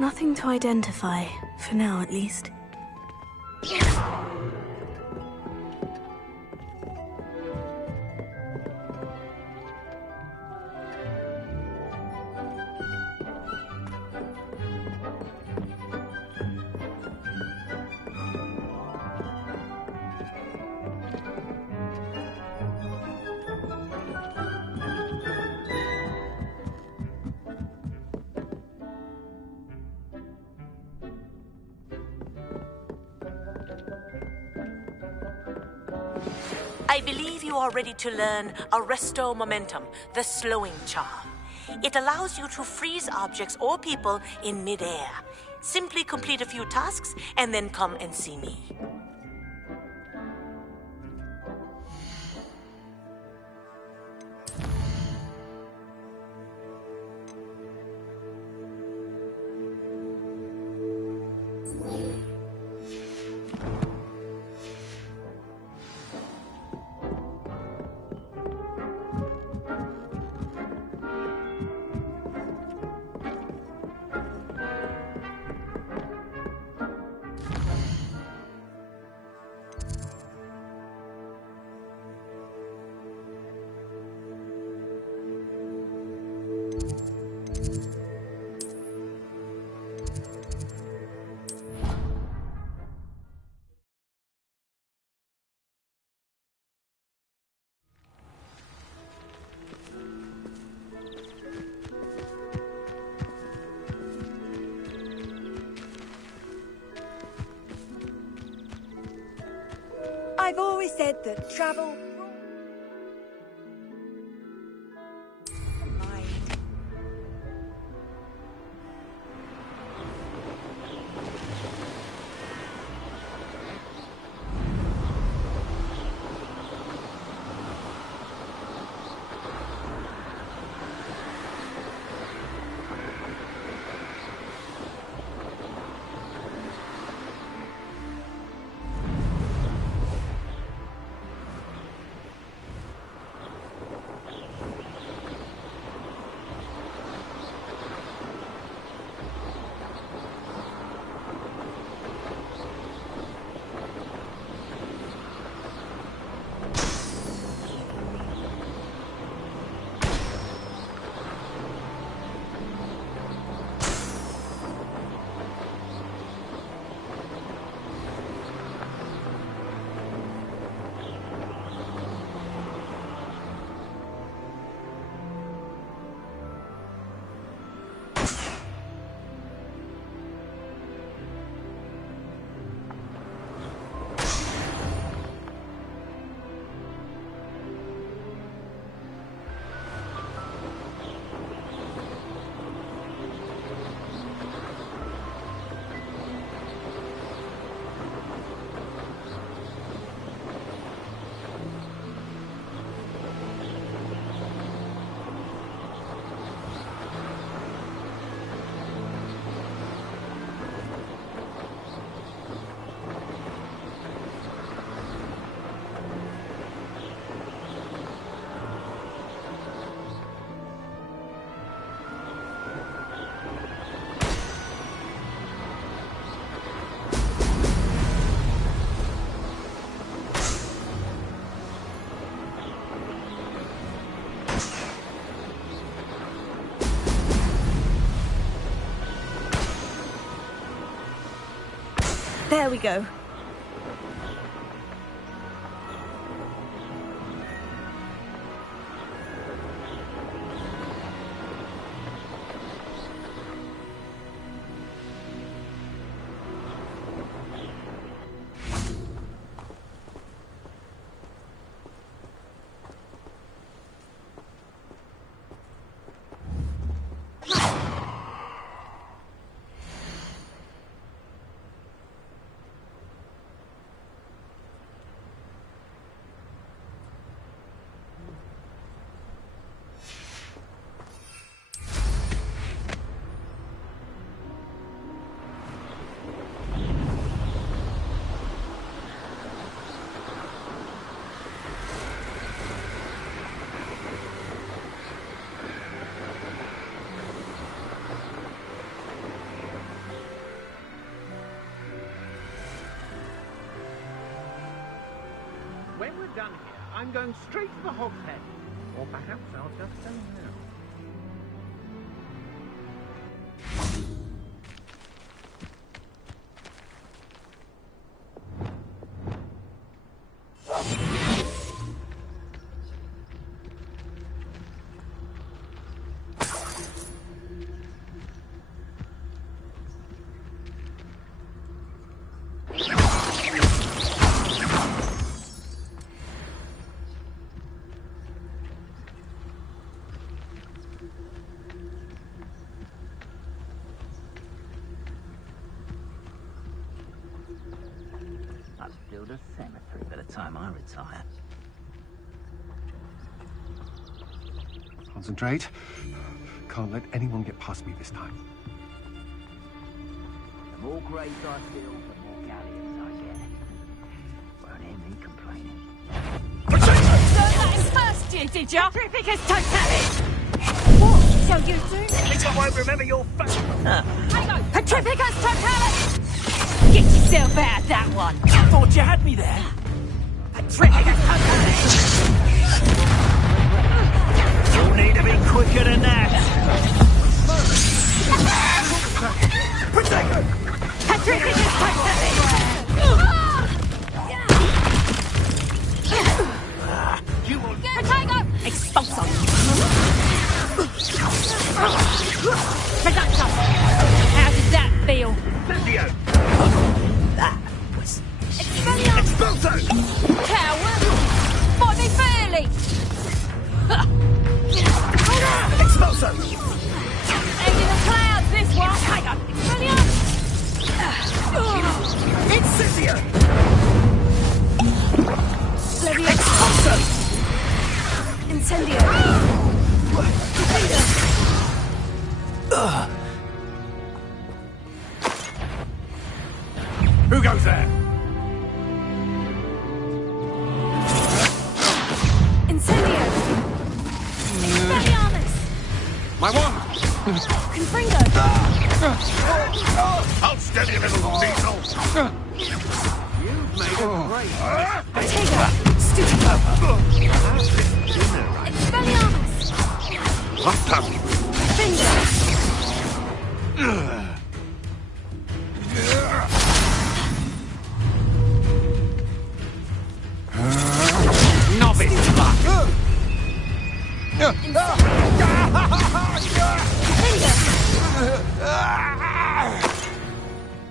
Nothing to identify, for now at least. I believe you are ready to learn Arresto Momentum, the slowing charm. It allows you to freeze objects or people in midair. Simply complete a few tasks and then come and see me. I've always said that travel... There we go. done here? I'm going straight to the Hogshead. Or perhaps I'll just go now. Build a cemetery by the time I retire. Concentrate. Can't let anyone get past me this time. The more graves I fill, the more galleons I get. Won't hear me complaining. First you, did ya? Because totality! What? So you do? I think I won't remember your face. Hang on! Petrificus totality! Get yourself out of that one! I thought you had me there. Petrificus totality! You'll need to be quicker than that. Protego! Petrificus totality! You will... Protego! Expulso! Reducto! How did that feel? Video! That was... Expulso! Coward! Fight me fairly! Expulso! End in the clouds, this one! Expelliarmus! Incisio! Leviosa! Expulso! Incendio! Who goes there? Incendio! Expelliarmus! My one! Confringo! Hold steady, little diesel! You've made a great... Ortega! Stupido! Expelliarmus! Finger! Novice!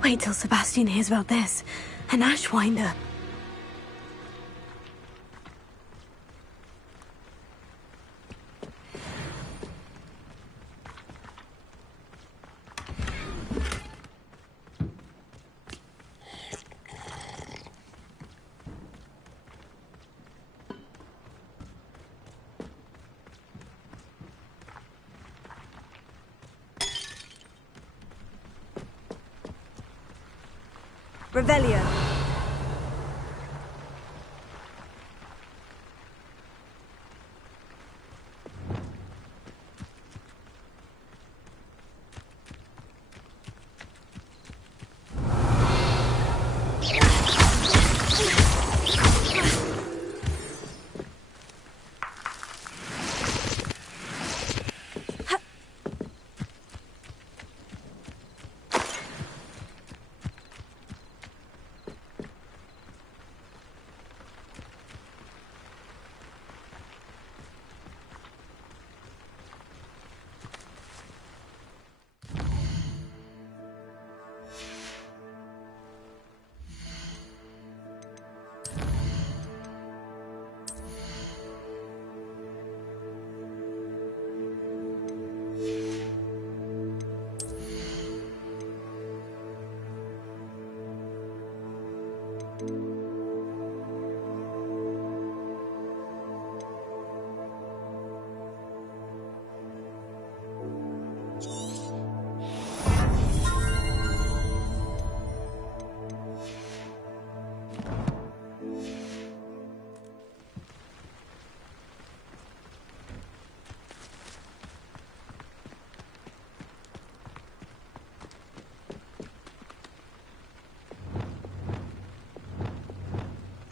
Wait till Sebastian hears about this. An Ashwinder. Revelio.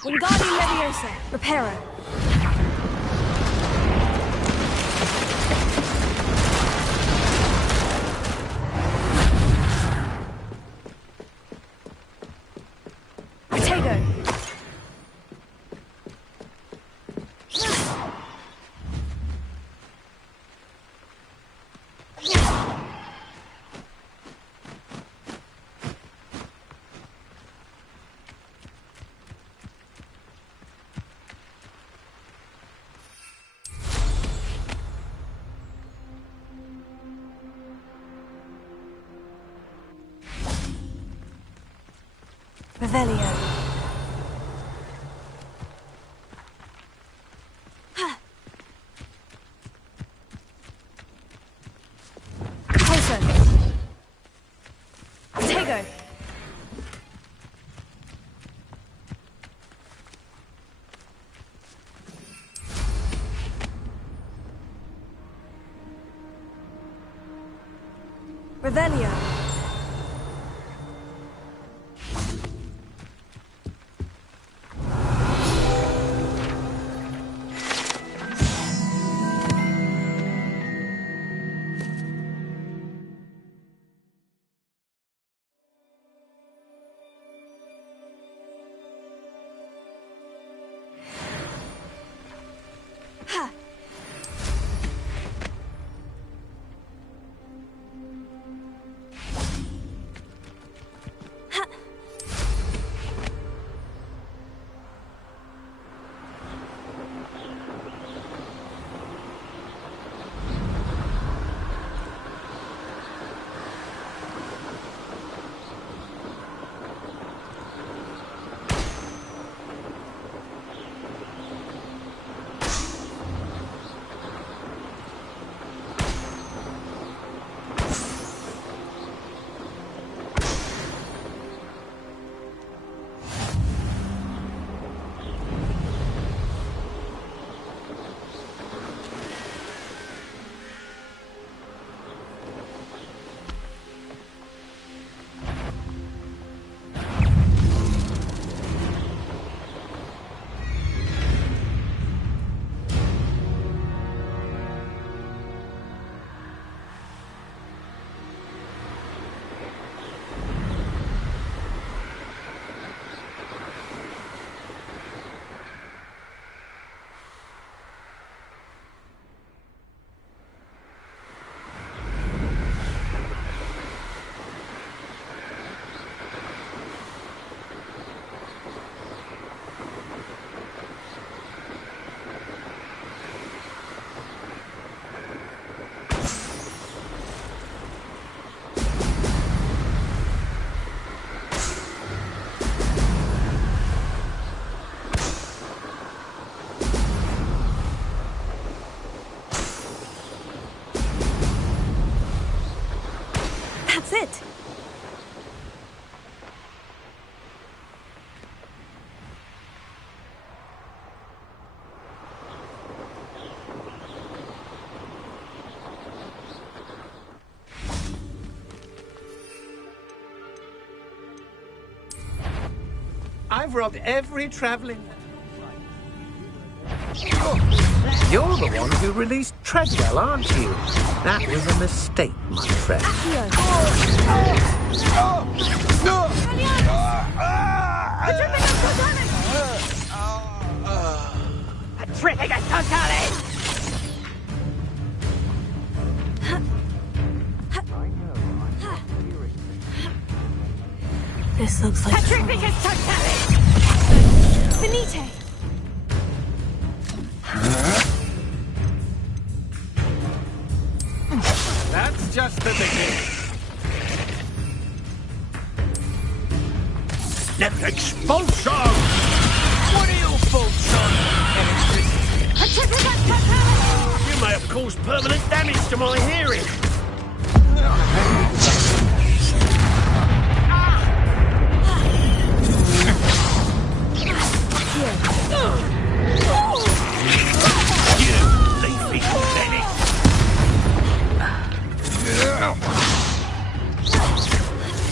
Wingardium Leviosa. Reparo. Potato. Revelio. Poison. Tego. Revelio. That's it. I've robbed every travelling... You're the one who released Treadwell, aren't you? That was a mistake, my friend. Petrificus Totalis! This looks like Petrificus Totalis! Finite! That's just the beginning. Expulsion! What are your faults on? Petrificus Totalis! You may have caused permanent damage to my hearing. You leafy pathetic.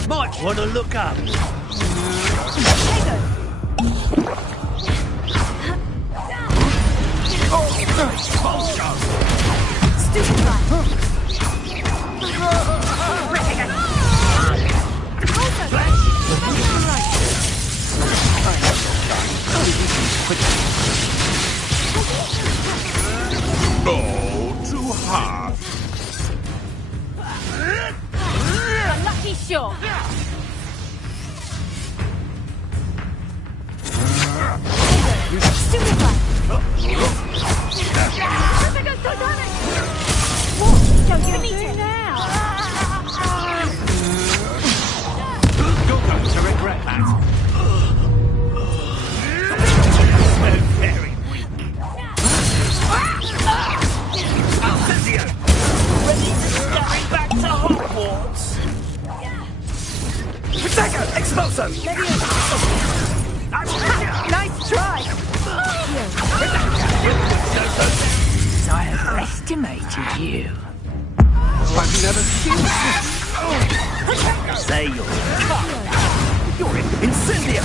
Might want to look up. Stupid right. Oh, too hard. A lucky shot. Stupid right. What? Don't give me to now. You're going to regret that. They're very weak. Alcesio! Ready to scurry back to Hogwarts! Protego! Expulso! Nice try. So I have estimated you. I've never seen this. Say You're Incendio!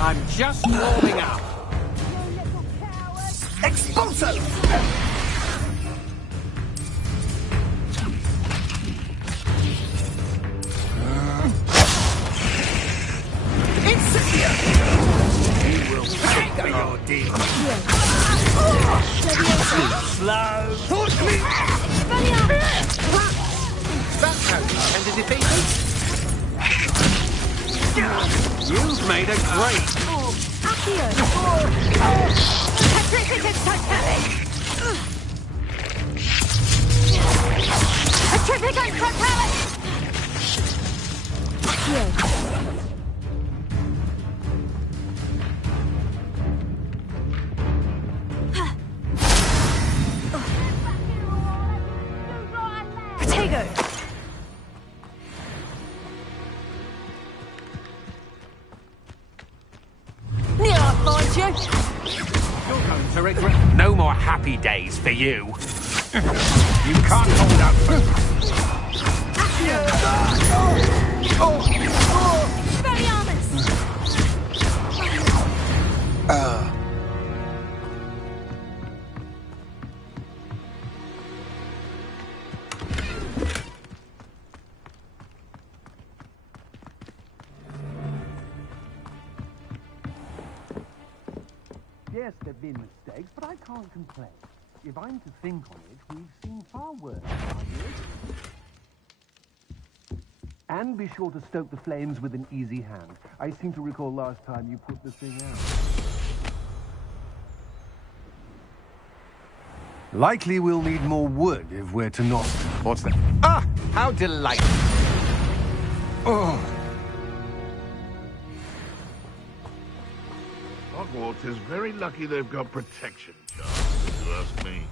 I'm just warming up. Expulso! Incendio! You will pay your deal. Slow. Push me! That's how you intend to defeat me? You've made a great... Petrificus totalis. Petrificus totalis. Protego. Near I find you. You're going to regret... No more happy days for you. You can't hold out for... Expelliarmus. Yes, there've been mistakes, but I can't complain. If I'm to think on it, we've seen far worse in our years. And be sure to stoke the flames with an easy hand. I seem to recall last time you put the thing out. Likely we'll need more wood if we're to not... What's that? Ah! How delightful! Oh! Hogwarts is very lucky they've got protection, Charles, if you ask me.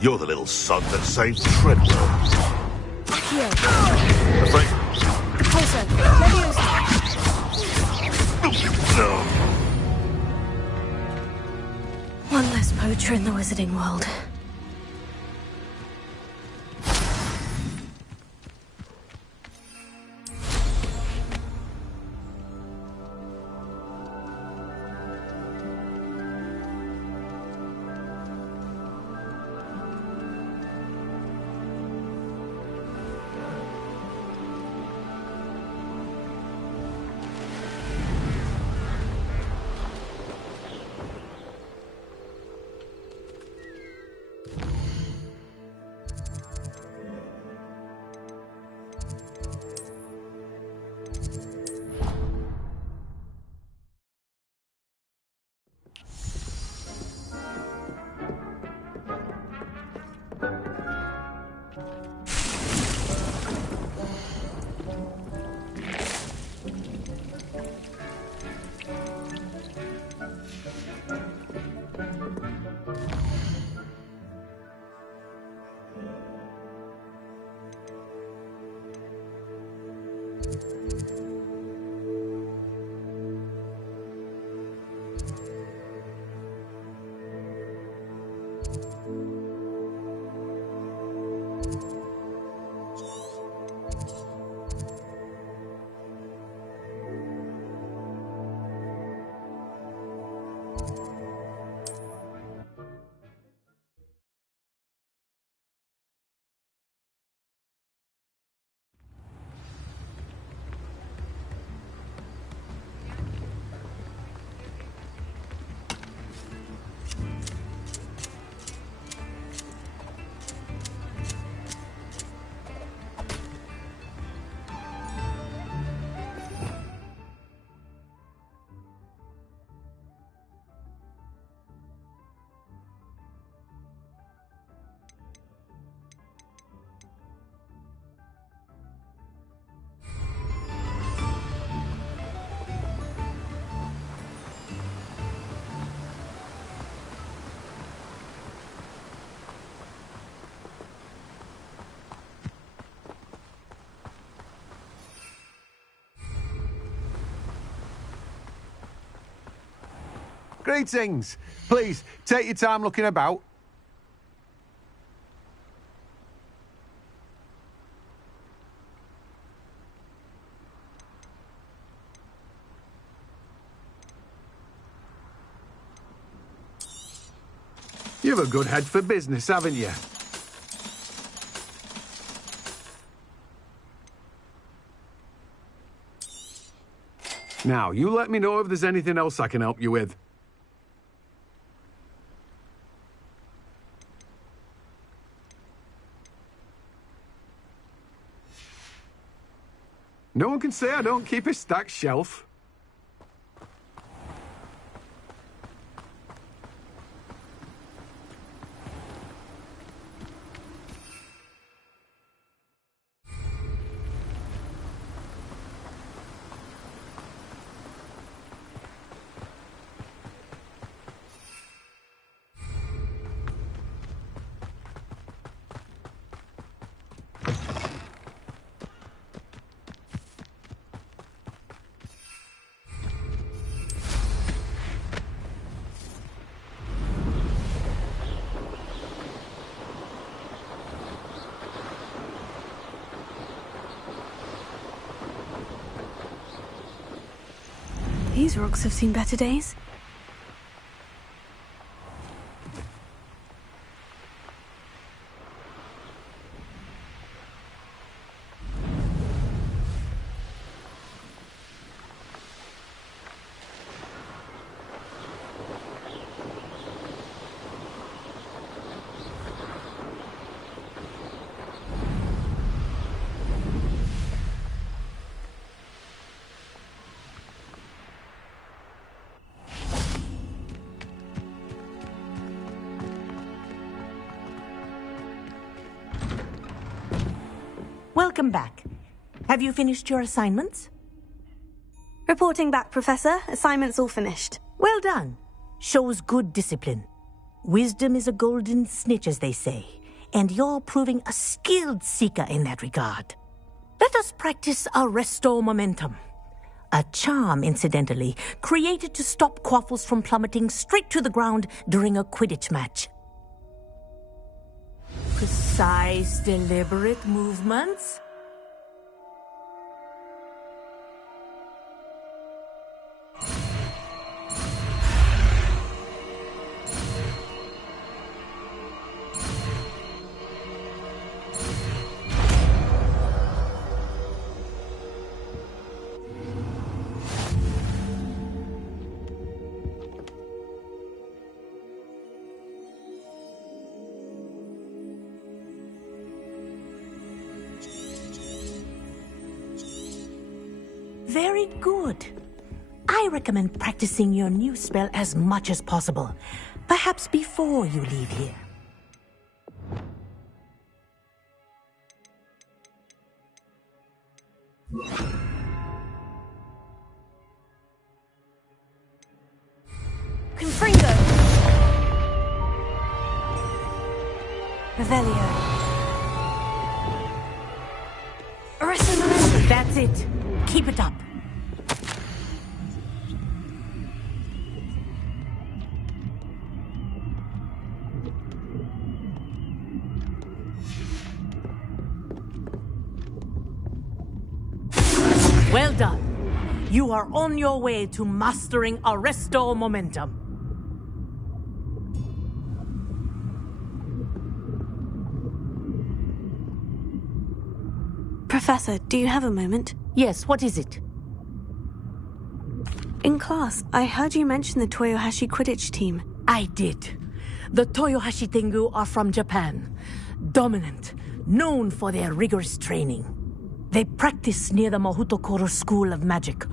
You're the little sod that saved Treadwell. Afraid... One less poacher in the wizarding world. Greetings. Please, take your time looking about. You've a good head for business, haven't you? Now, you let me know if there's anything else I can help you with. No one can say I don't keep a stacked shelf. These rocks have seen better days. Welcome back. Have you finished your assignments? Reporting back, Professor. Assignment's all finished. Well done. Shows good discipline. Wisdom is a golden snitch, as they say, and you're proving a skilled seeker in that regard. Let us practice Arresto Momentum. A charm, incidentally, created to stop quaffles from plummeting straight to the ground during a Quidditch match. Precise, deliberate movements. Very good. I recommend practicing your new spell as much as possible, perhaps before you leave here. Confringo! Revelio. Arresto Momentum! That's it. Keep it up. Well done. You are on your way to mastering Arresto Momentum. Professor, do you have a moment? Yes, what is it? In class, I heard you mention the Toyohashi Quidditch team. I did. The Toyohashi Tengu are from Japan. Dominant, known for their rigorous training. They practice near the Mahutokoro School of Magic,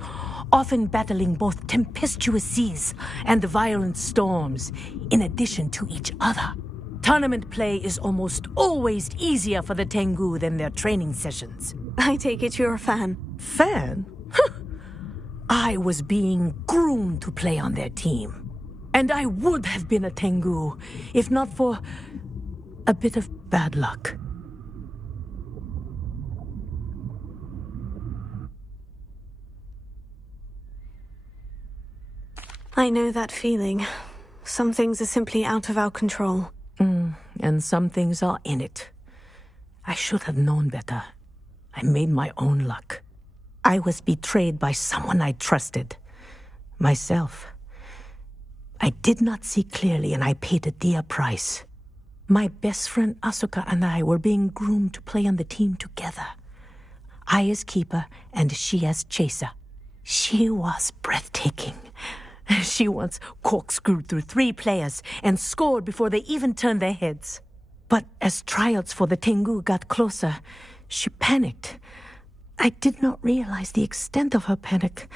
often battling both tempestuous seas and violent storms, in addition to each other. Tournament play is almost always easier for the Tengu than their training sessions. I take it you're a fan. Fan? I was being groomed to play on their team. And I would have been a Tengu, if not for a bit of bad luck. I know that feeling. Some things are simply out of our control. And some things are in it. I should have known better. I made my own luck. I was betrayed by someone I trusted. Myself. I did not see clearly, and I paid a dear price. My best friend Asuka and I were being groomed to play on the team together. I as keeper, and she as chaser. She was breathtaking. She once corkscrewed through 3 players and scored before they even turned their heads. But as trials for the Tengu got closer, she panicked. I did not realize the extent of her panic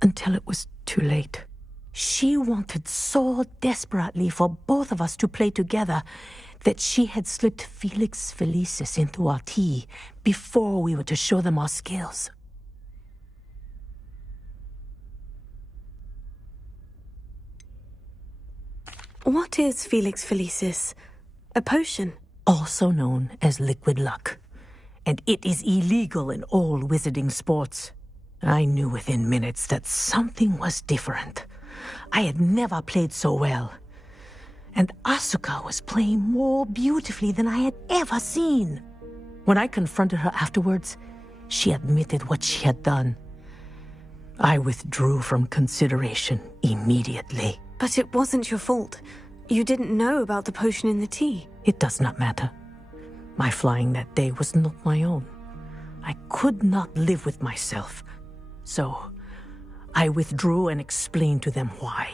until it was too late. She wanted so desperately for both of us to play together that she had slipped Felix Felicis into our tea before we were to show them our skills. What is Felix Felicis? A potion? Also known as liquid luck. And it is illegal in all wizarding sports. I knew within minutes that something was different. I had never played so well. And Asuka was playing more beautifully than I had ever seen. When I confronted her afterwards, she admitted what she had done. I withdrew from consideration immediately. But it wasn't your fault. You didn't know about the potion in the tea. It does not matter. My flying that day was not my own. I could not live with myself. So, I withdrew and explained to them why.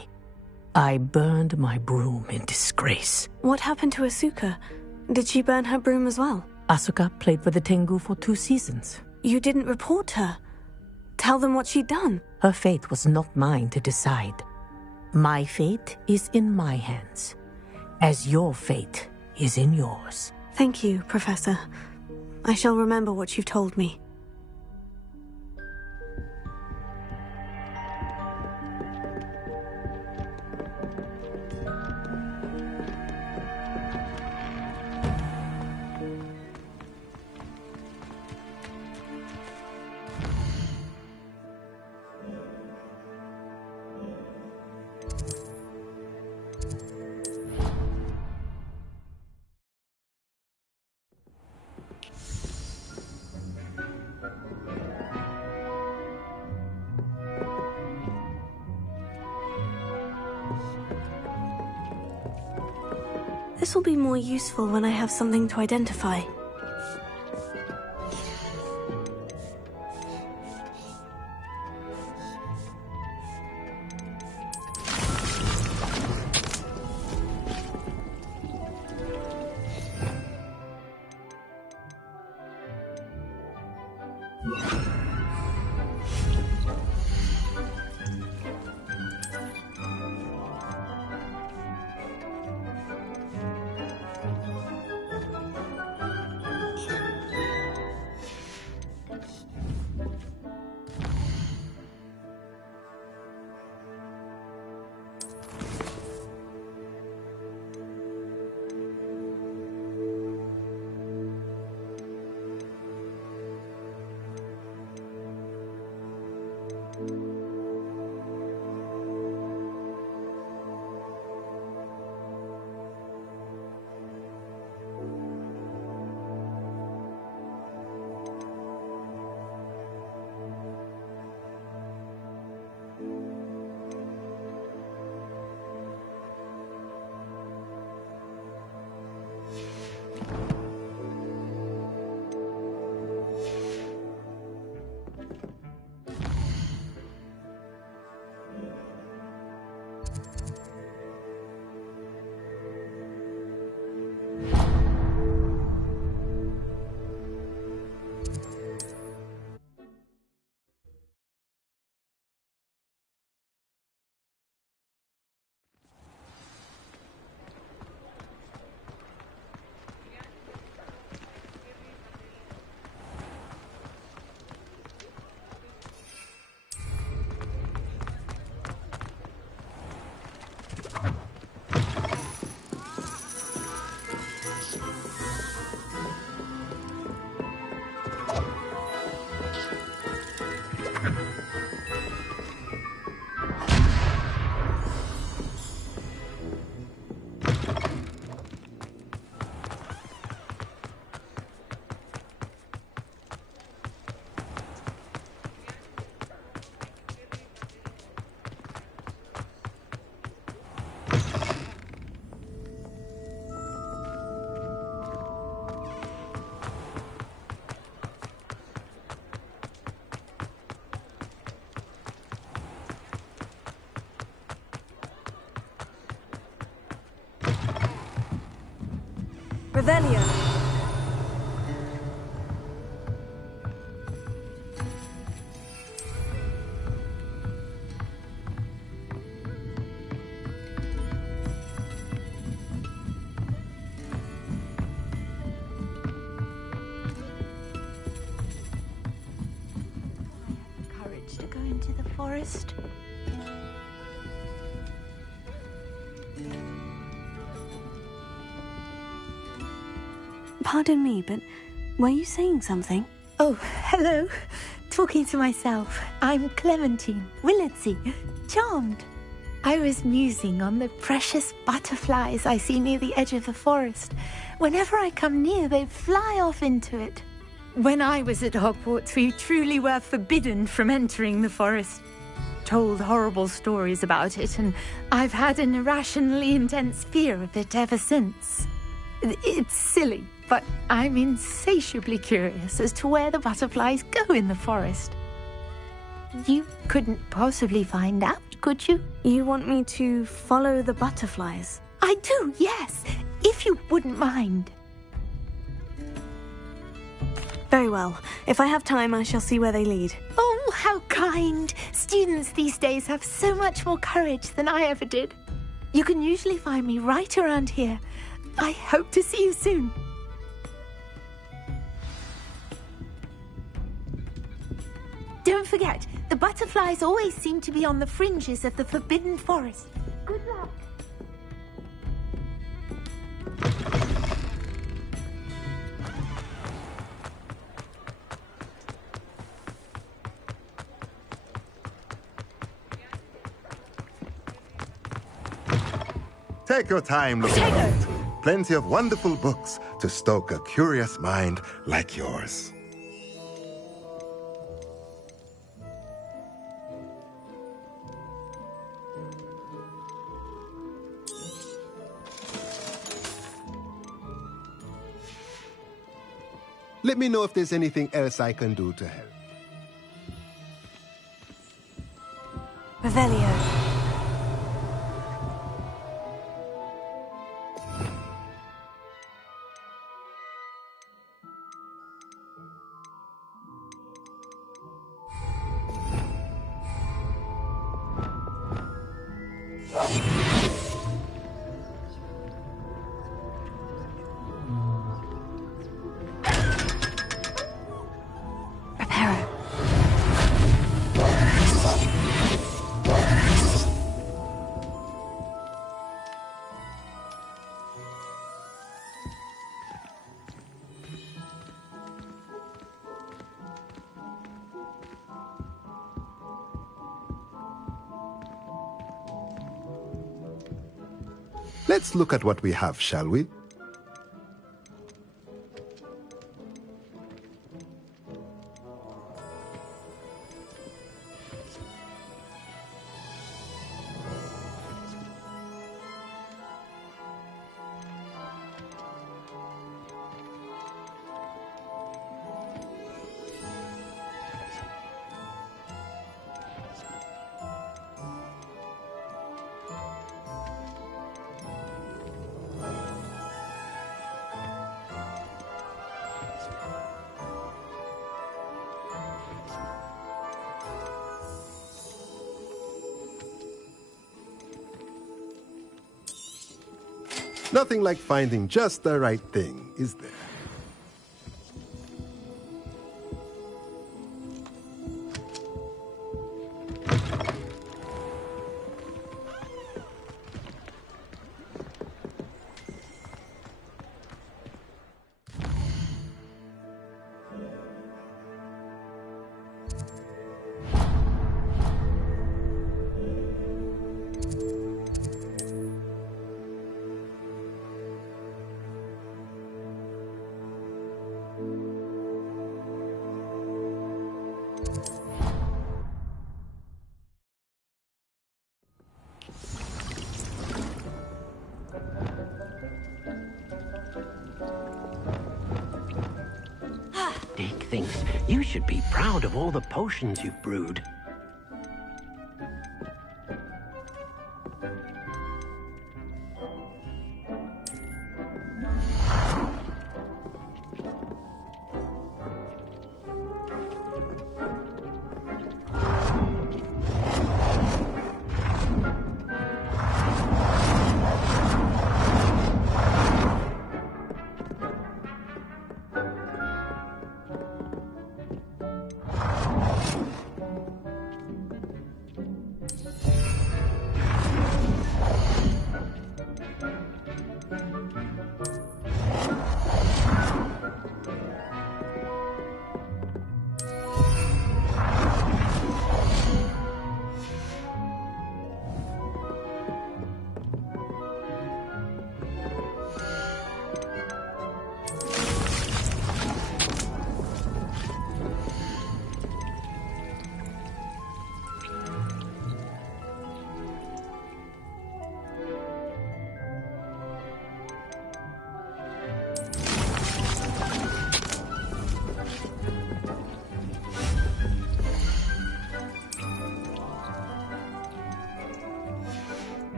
I burned my broom in disgrace. What happened to Asuka? Did she burn her broom as well? Asuka played for the Tengu for 2 seasons. You didn't report her. Tell them what she'd done. Her fate was not mine to decide. My fate is in my hands, as your fate is in yours. Thank you, Professor. I shall remember what you've told me. This will be more useful when I have something to identify. Revelio. Courage to go into the forest. Pardon me, but were you saying something? Oh, hello. Talking to myself. I'm Clementine Willardsey. Charmed. I was musing on the precious butterflies I see near the edge of the forest. Whenever I come near, they fly off into it. When I was at Hogwarts, we truly were forbidden from entering the forest. Told horrible stories about it, and I've had an irrationally intense fear of it ever since. It's silly, but I'm insatiably curious as to where the butterflies go in the forest. You couldn't possibly find out, could you? You want me to follow the butterflies? I do, yes, if you wouldn't mind. Very well. If I have time, I shall see where they lead. Oh, how kind! Students these days have so much more courage than I ever did. You can usually find me right around here. I hope to see you soon. Don't forget, the butterflies always seem to be on the fringes of the Forbidden Forest. Good luck. Take your time looking around. Plenty of wonderful books to stoke a curious mind like yours. Let me know if there's anything else I can do to help. Revelio. Let's look at what we have, shall we? Nothing like finding just the right thing, is there? Dick thinks you should be proud of all the potions you've brewed.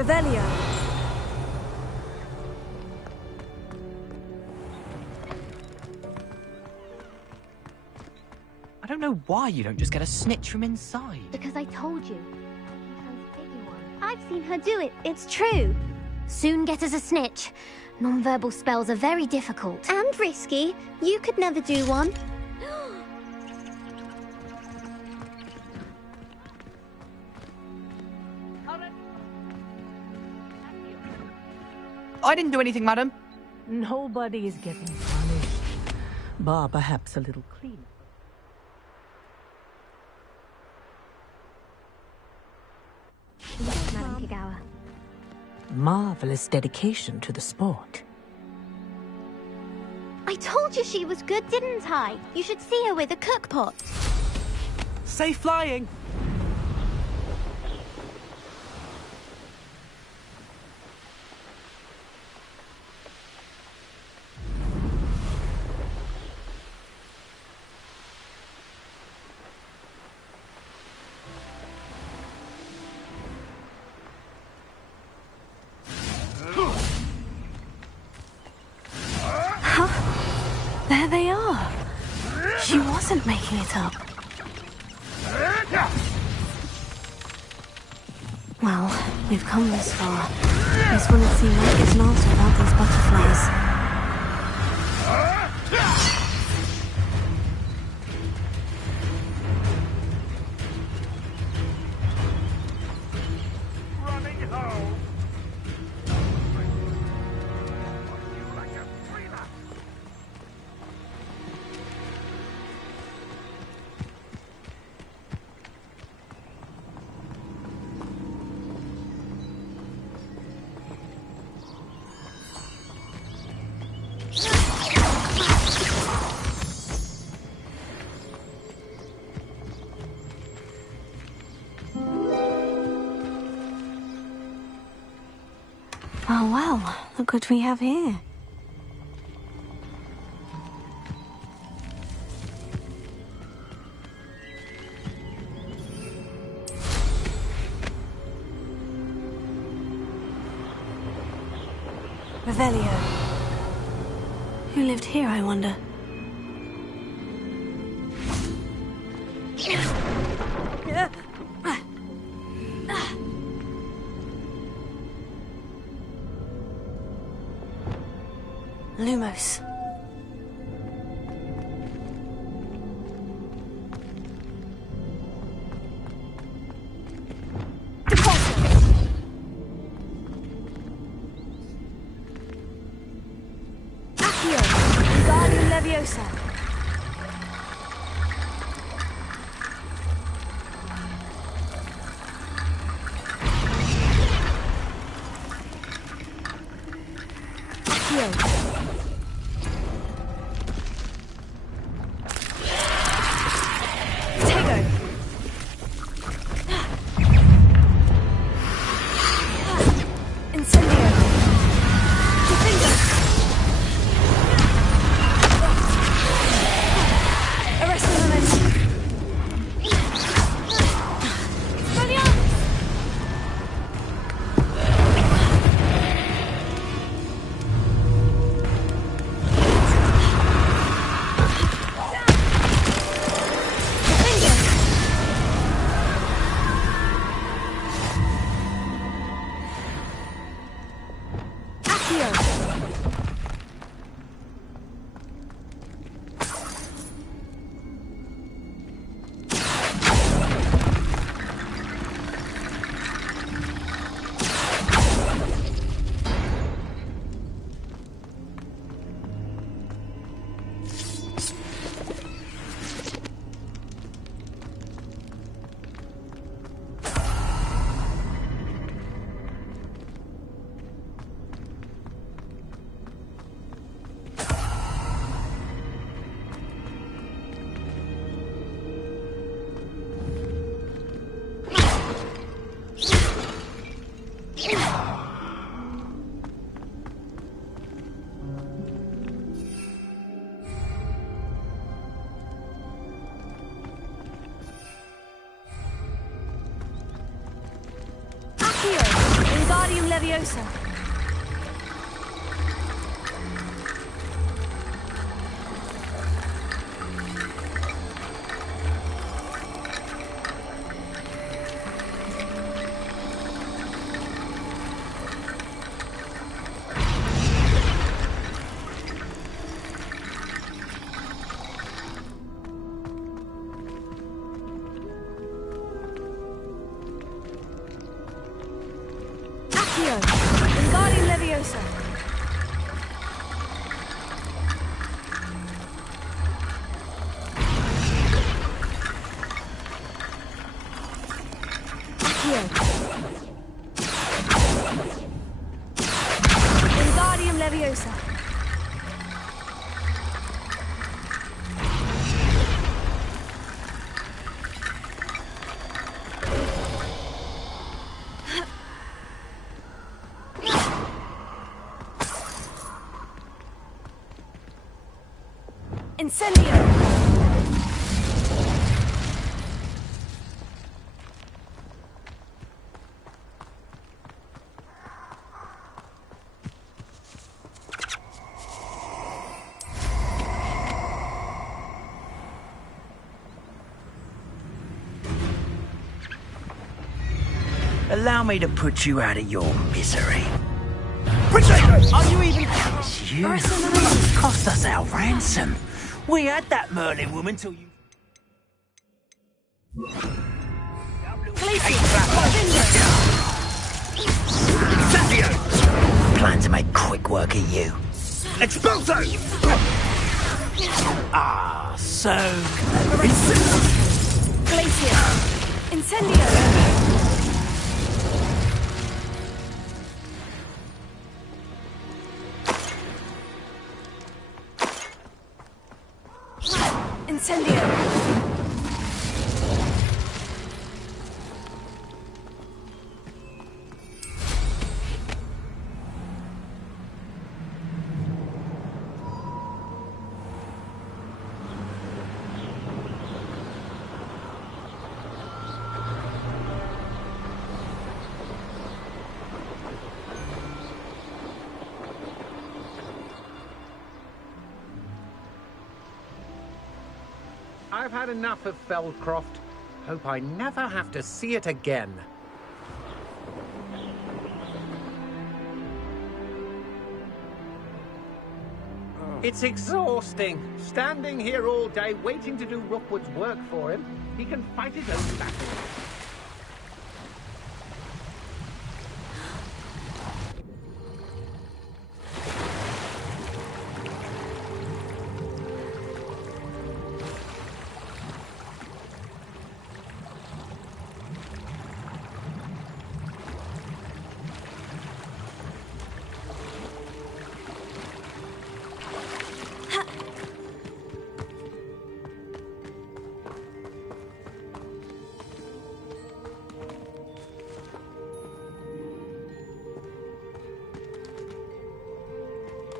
Revelio. I don't know why you don't just get a snitch from inside. Because I told you. I've seen her do it. It's true. Soon get us a snitch. Non-verbal spells are very difficult. And risky. You could never do one. I didn't do anything, madam. Nobody is getting punished. Bar perhaps a little cleaner. Yes, Madam Kigawa. Marvelous dedication to the sport. I told you she was good, didn't I? You should see her with a cookpot. Safe flying. There they are. She wasn't making it up. Well, we've come this far. This wouldn't seem like it's an answer without these butterflies. well, look what we have here. Revelio. Who lived here, I wonder? Lumos. Leviosa. Accio. Tego. Incendio. Defendo. Leviosa. Wingardium Leviosa. Accio. Wingardium Leviosa. Incendio! Allow me to put you out of your misery. Protego! Are you even... It's you. You cost us our ransom. We had that Merlin woman till you... Plan to make quick work of you. Expulso! Ah, so... Glacier. Incendio. Incendio. I've had enough of Feldcroft. Hope I never have to see it again. It's exhausting. Standing here all day, waiting to do Rookwood's work for him. He can fight his own battles.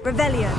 Revelio.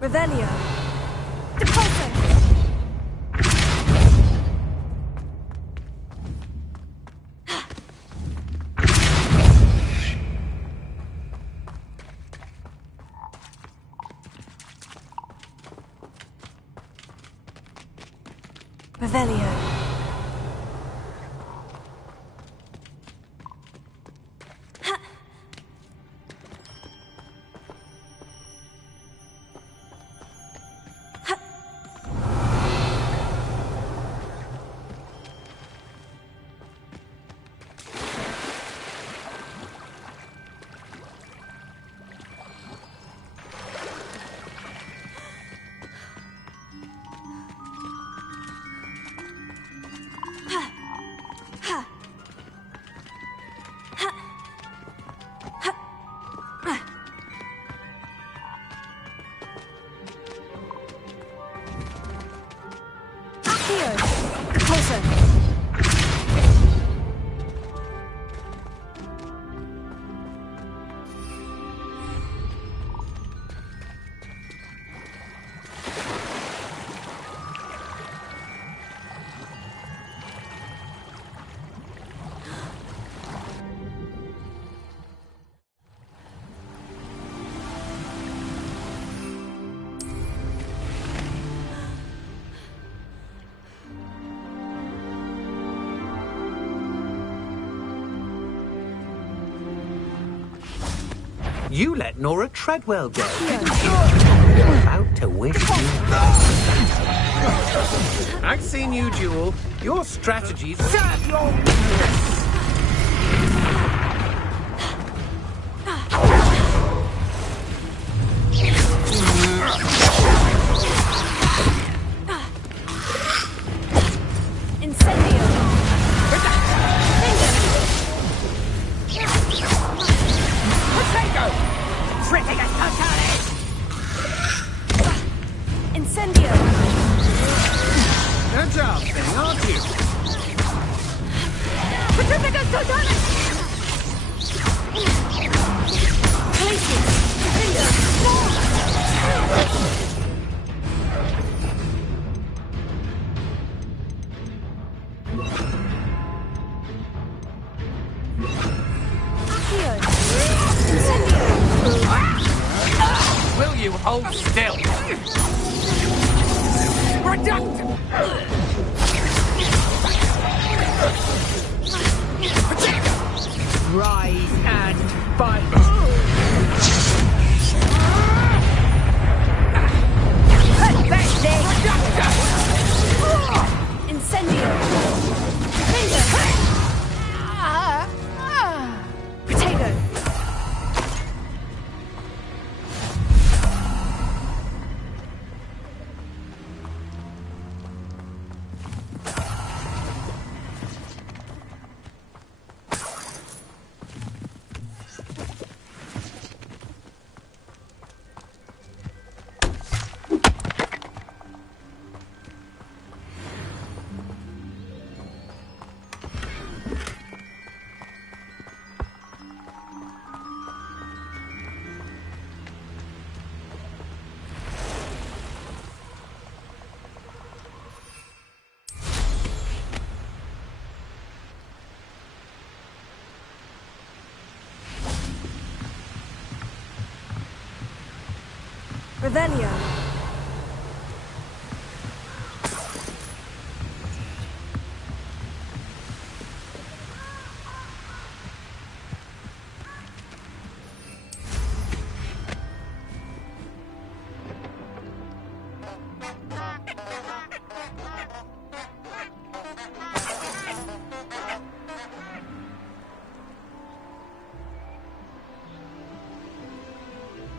Revelio. Deposit. Revelio. You let Nora Treadwell go, didn't you? I'm about to wish you luck. I've seen you duel. Your strategies serve your purpose. Will you hold still? Rise and fight. Incendio. Revelio.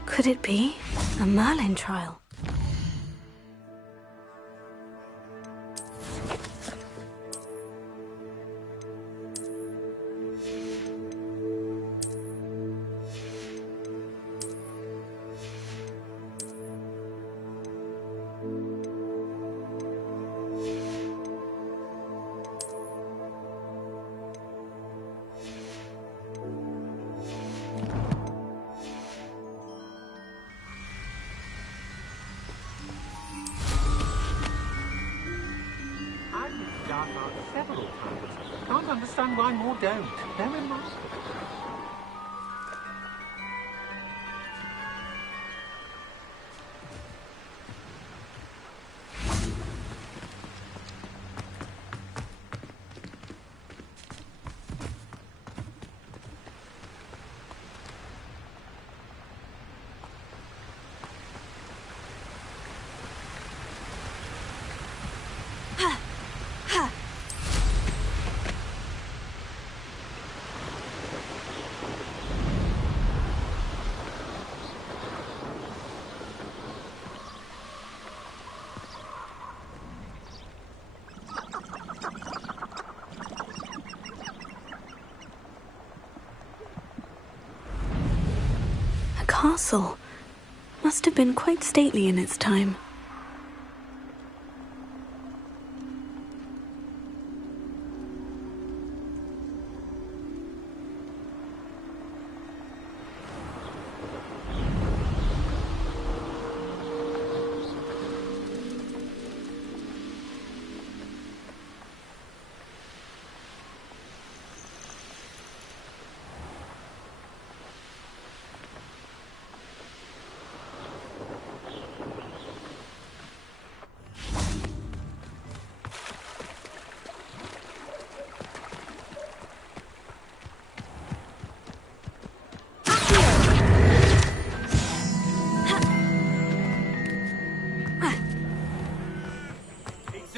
Could it be a Merlin trial? Several times. Can't understand why more don't. They're remarkable. Castle. Must have been quite stately in its time.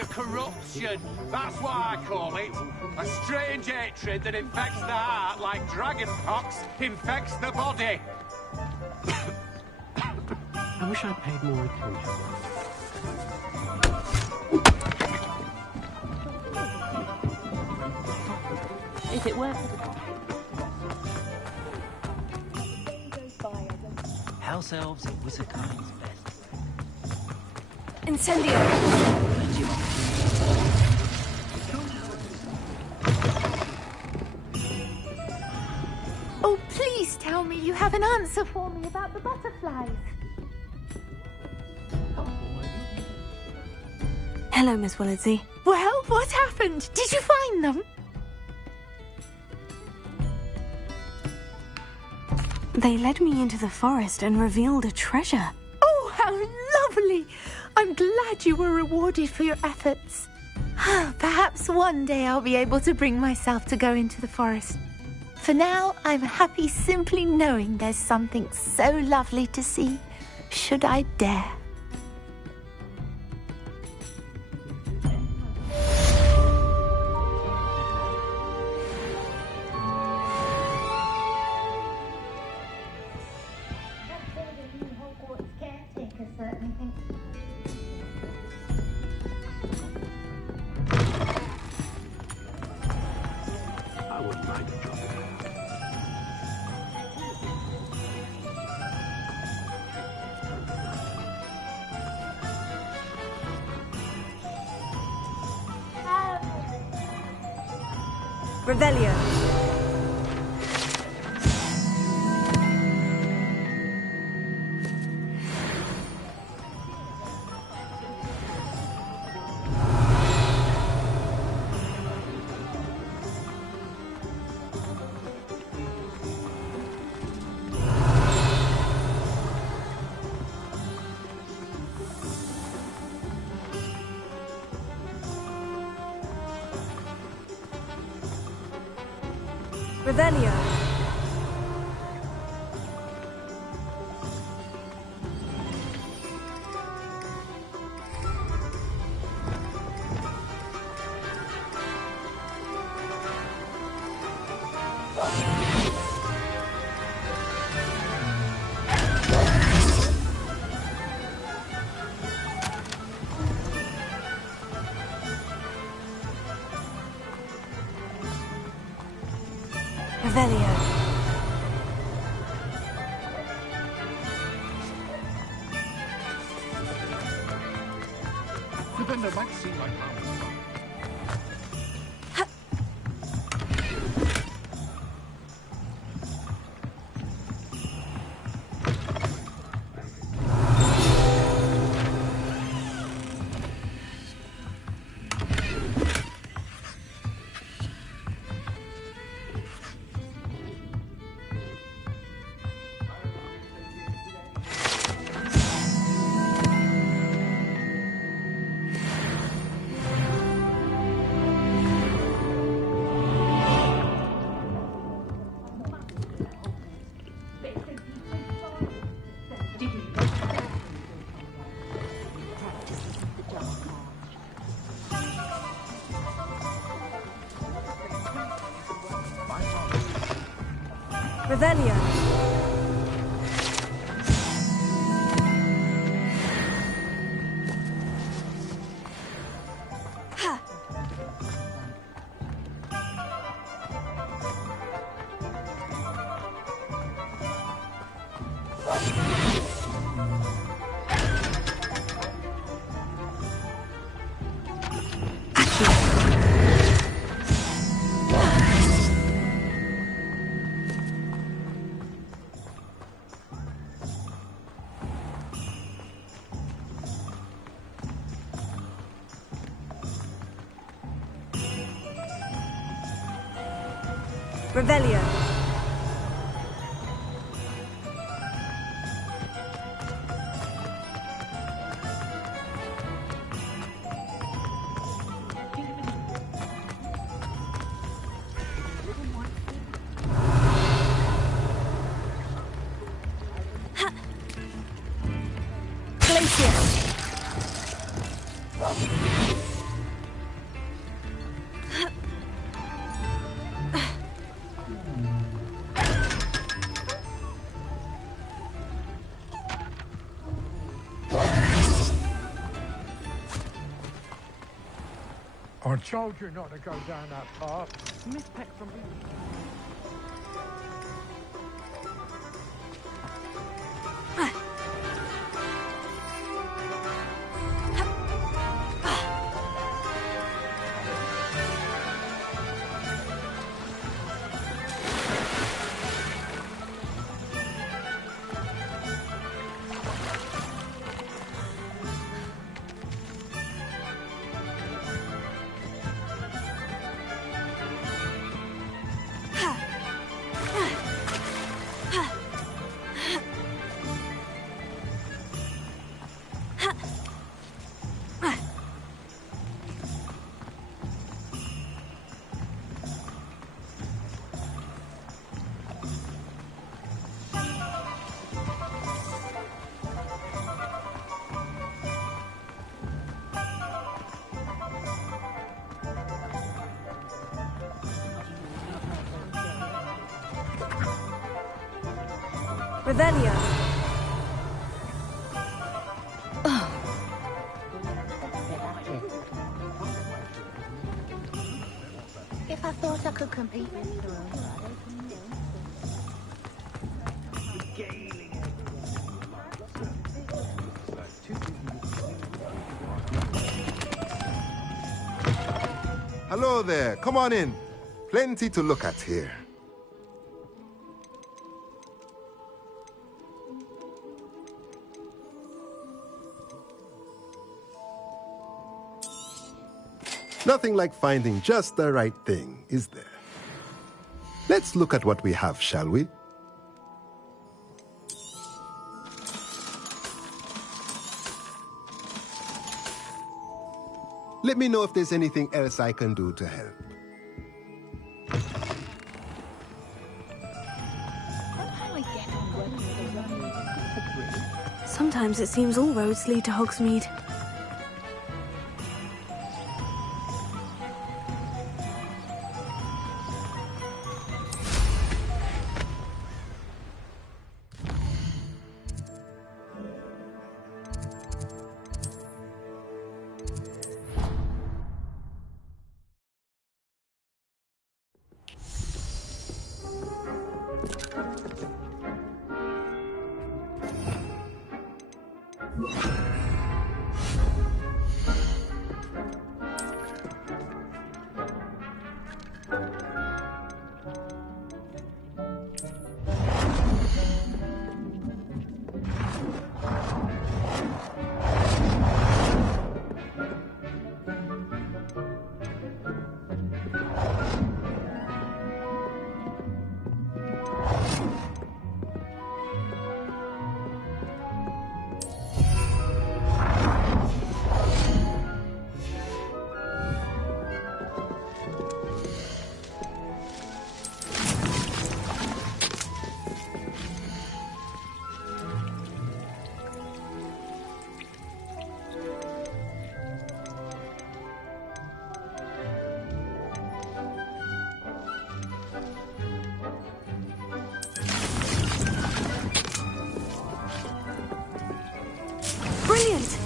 Corruption, that's what I call it. A strange hatred that infects the heart like dragon pox infects the body. I wish I'd paid more attention. If it weren't House elves are wizard kind's best. Incendio. Oh, please tell me you have an answer for me about the butterflies. Hello, Miss Willitsey. Well, what happened? Did you find them? They led me into the forest and revealed a treasure. Oh, how lovely! I'm glad you were rewarded for your efforts. Perhaps one day I'll be able to bring myself to go into the forest. For now, I'm happy simply knowing there's something so lovely to see, should I dare. Hogwarts caretaker certainly thinks. I wouldn't mind a job. Revelio. Revelio. Revelio. Defender might seem like harmless. Revelio. Revelio. I told you not to go down that path. Miss Peck from Revelio. If I thought I could compete with Hello there. Come on in. Plenty to look at here. Nothing like finding just the right thing, is there? Let's look at what we have, shall we? Let me know if there's anything else I can do to help. Sometimes it seems all roads lead to Hogsmeade. Brilliant!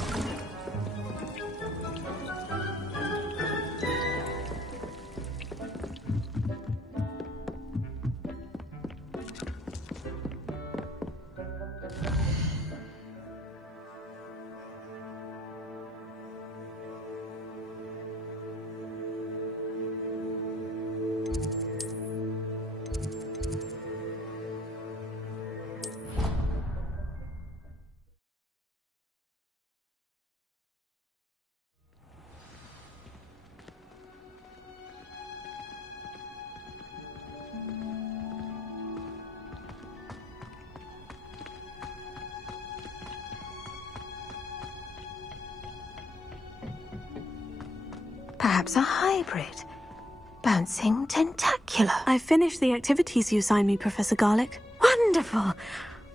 Perhaps a hybrid. Bouncing tentacular. I finished the activities you assigned me, Professor Garlick. Wonderful!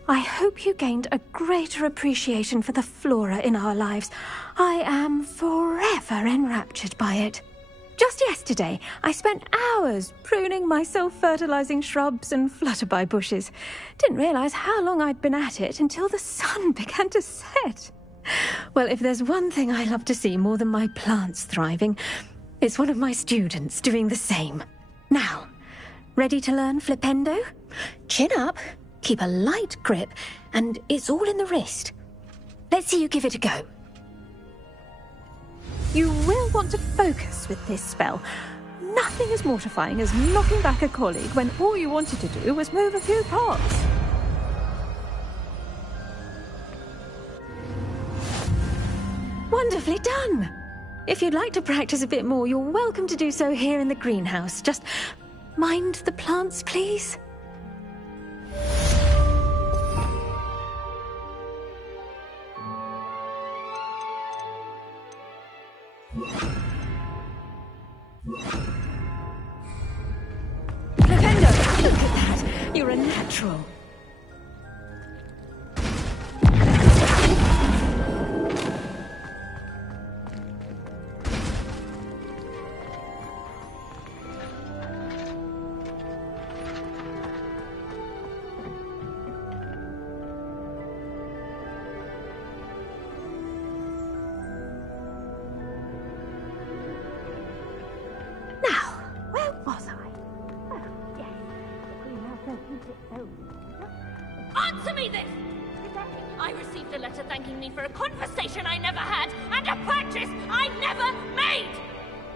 I hope you gained a greater appreciation for the flora in our lives. I am forever enraptured by it. Just yesterday, I spent hours pruning my self-fertilizing shrubs and flutterby bushes. Didn't realize how long I'd been at it until the sun began to set. Well, if there's one thing I love to see more than my plants thriving, it's one of my students doing the same. Now, ready to learn Flipendo? Chin up, keep a light grip, and it's all in the wrist. Let's see you give it a go. You will want to focus with this spell. Nothing as mortifying as knocking back a colleague when all you wanted to do was move a few pots. Wonderfully done! If you'd like to practice a bit more, you're welcome to do so here in the greenhouse. Just mind the plants, please. Flipendo, look at that! You're a natural. Answer me this! I received a letter thanking me for a conversation I never had and a purchase I never made!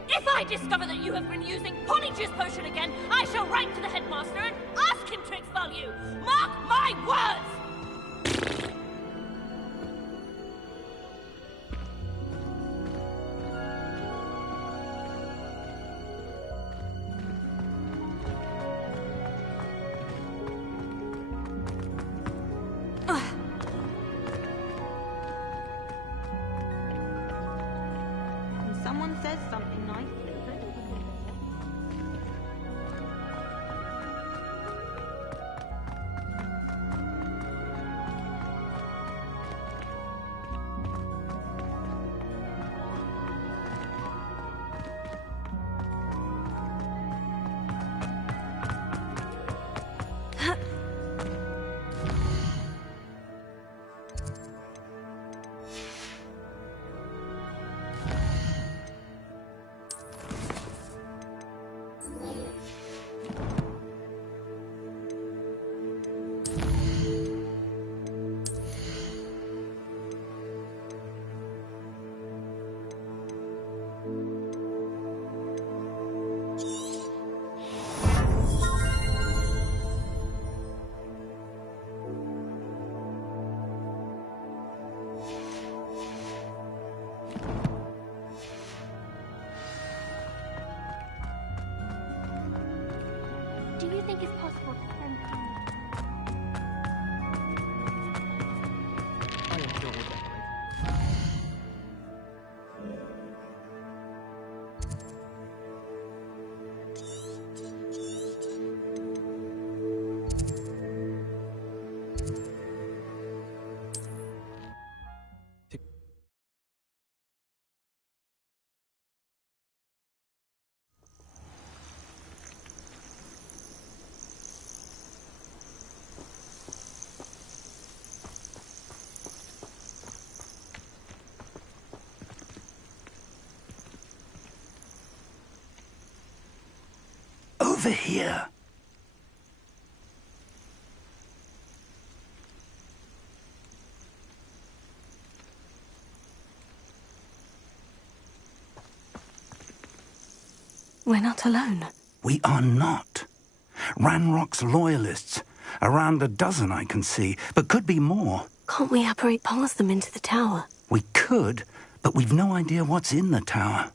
If I discover that you have been using Polyjuice Potion again, I shall write to the headmaster and ask him to expel you! Mark my words! Someone says something nicely. Do you think it's possible to send I enjoy that. Over here. We're not alone. We are not. Ranrock's loyalists. Around a dozen I can see, but could be more. Can't we apparate past them into the tower? We could, but we've no idea what's in the tower.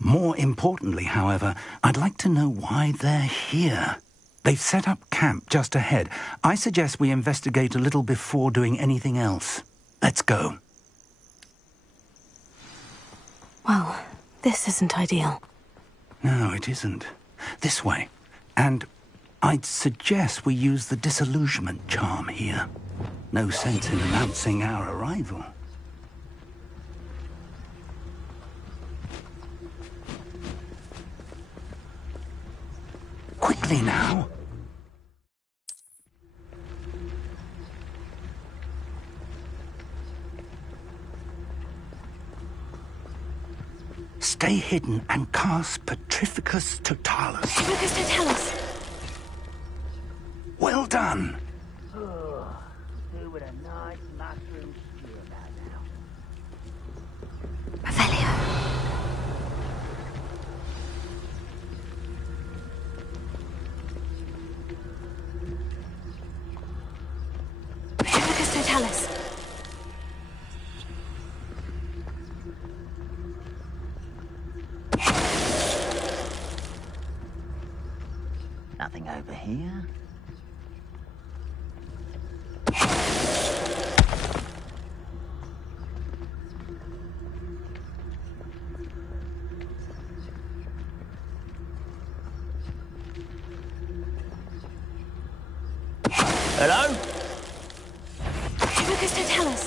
More importantly, however, I'd like to know why they're here. They've set up camp just ahead. I suggest we investigate a little before doing anything else. Let's go. Well, this isn't ideal. No, it isn't. This way. And I'd suggest we use the disillusionment charm here. No sense in announcing our arrival. Quickly now. Stay hidden and cast Petrificus Totalis. Petrificus Totalis. Well done. Do with a nice mushroom stew about now. Revelio. Petrificus Totalis. Nothing over here. Hello? Petrificus Totalis.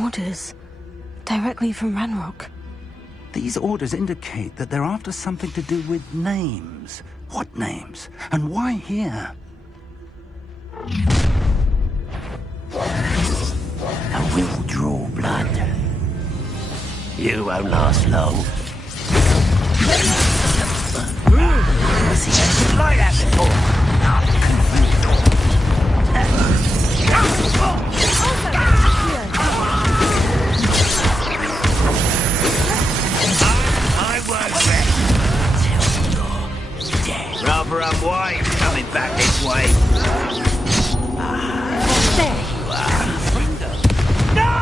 Orders. Directly from Ranrock. These orders indicate that they're after something to do with names. What names? And why here? And we'll draw blood. You won't last long. See anything like that before? I won't rest till you're dead. Rather unwise coming back this way. There you are. No!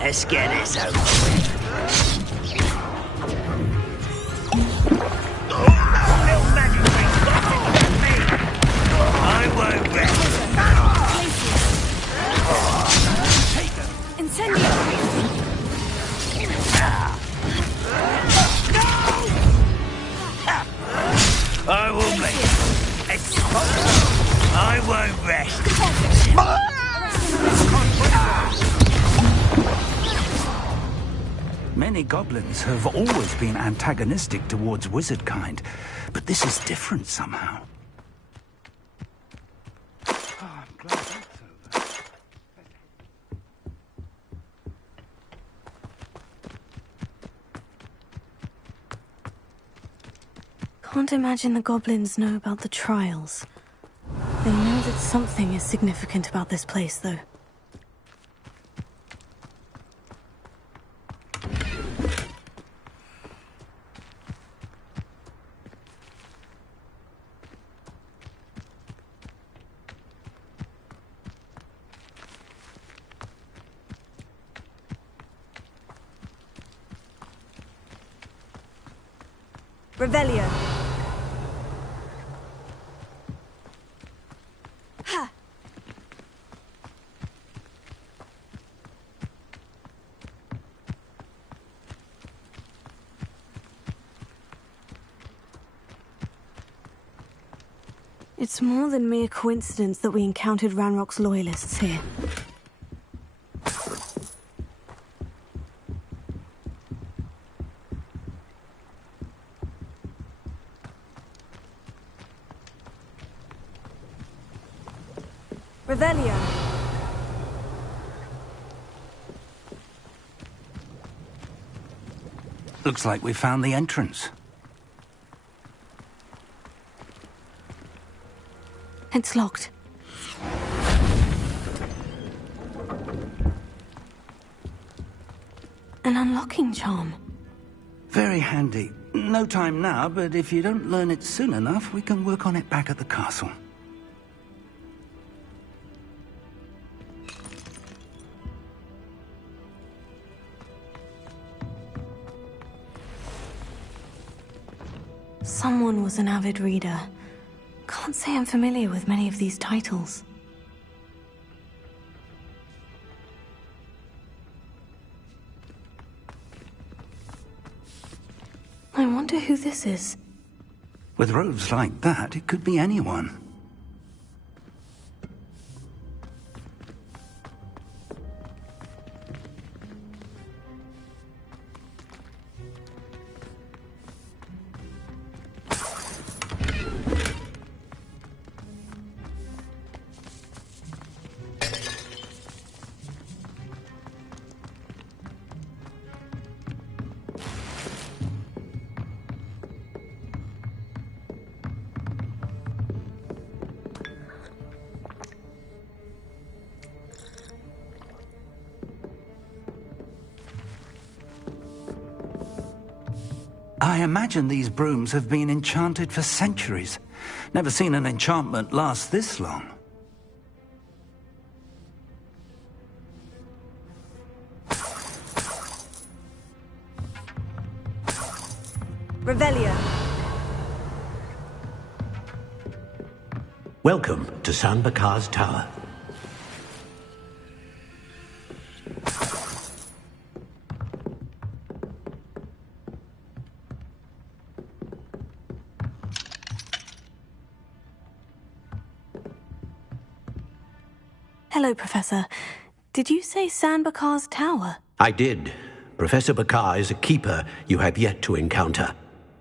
Let's get this over with. Little magic ring, me. I won't rest. Incendio! I will make it. I won't rest. Many goblins have always been antagonistic towards wizard kind, but this is different somehow. I'm glad that's over. Can't imagine the goblins know about the trials. They know that something is significant about this place, though. Revelio. Ha! It's more than mere coincidence that we encountered Ranrock's loyalists here. Revelio. Looks like we found the entrance. It's locked. An unlocking charm. Very handy. No time now, but if you don't learn it soon enough, we can work on it back at the castle. Someone was an avid reader. Can't say I'm familiar with many of these titles. I wonder who this is. With robes like that, it could be anyone. I imagine these brooms have been enchanted for centuries. Never seen an enchantment last this long. Revelio. Welcome to San Bakar's Tower. Hello, Professor. Did you say San Bakar's Tower? I did. Professor Bakar is a keeper you have yet to encounter.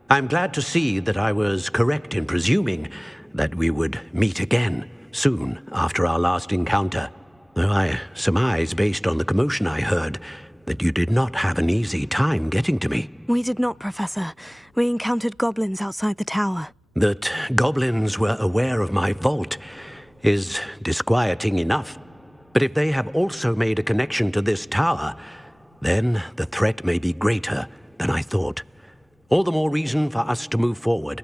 I'm glad to see that I was correct in presuming that we would meet again soon after our last encounter, though I surmise, based on the commotion I heard, that you did not have an easy time getting to me. We did not, Professor. We encountered goblins outside the tower. That goblins were aware of my vault is disquieting enough. But if they have also made a connection to this tower, then the threat may be greater than I thought. All the more reason for us to move forward.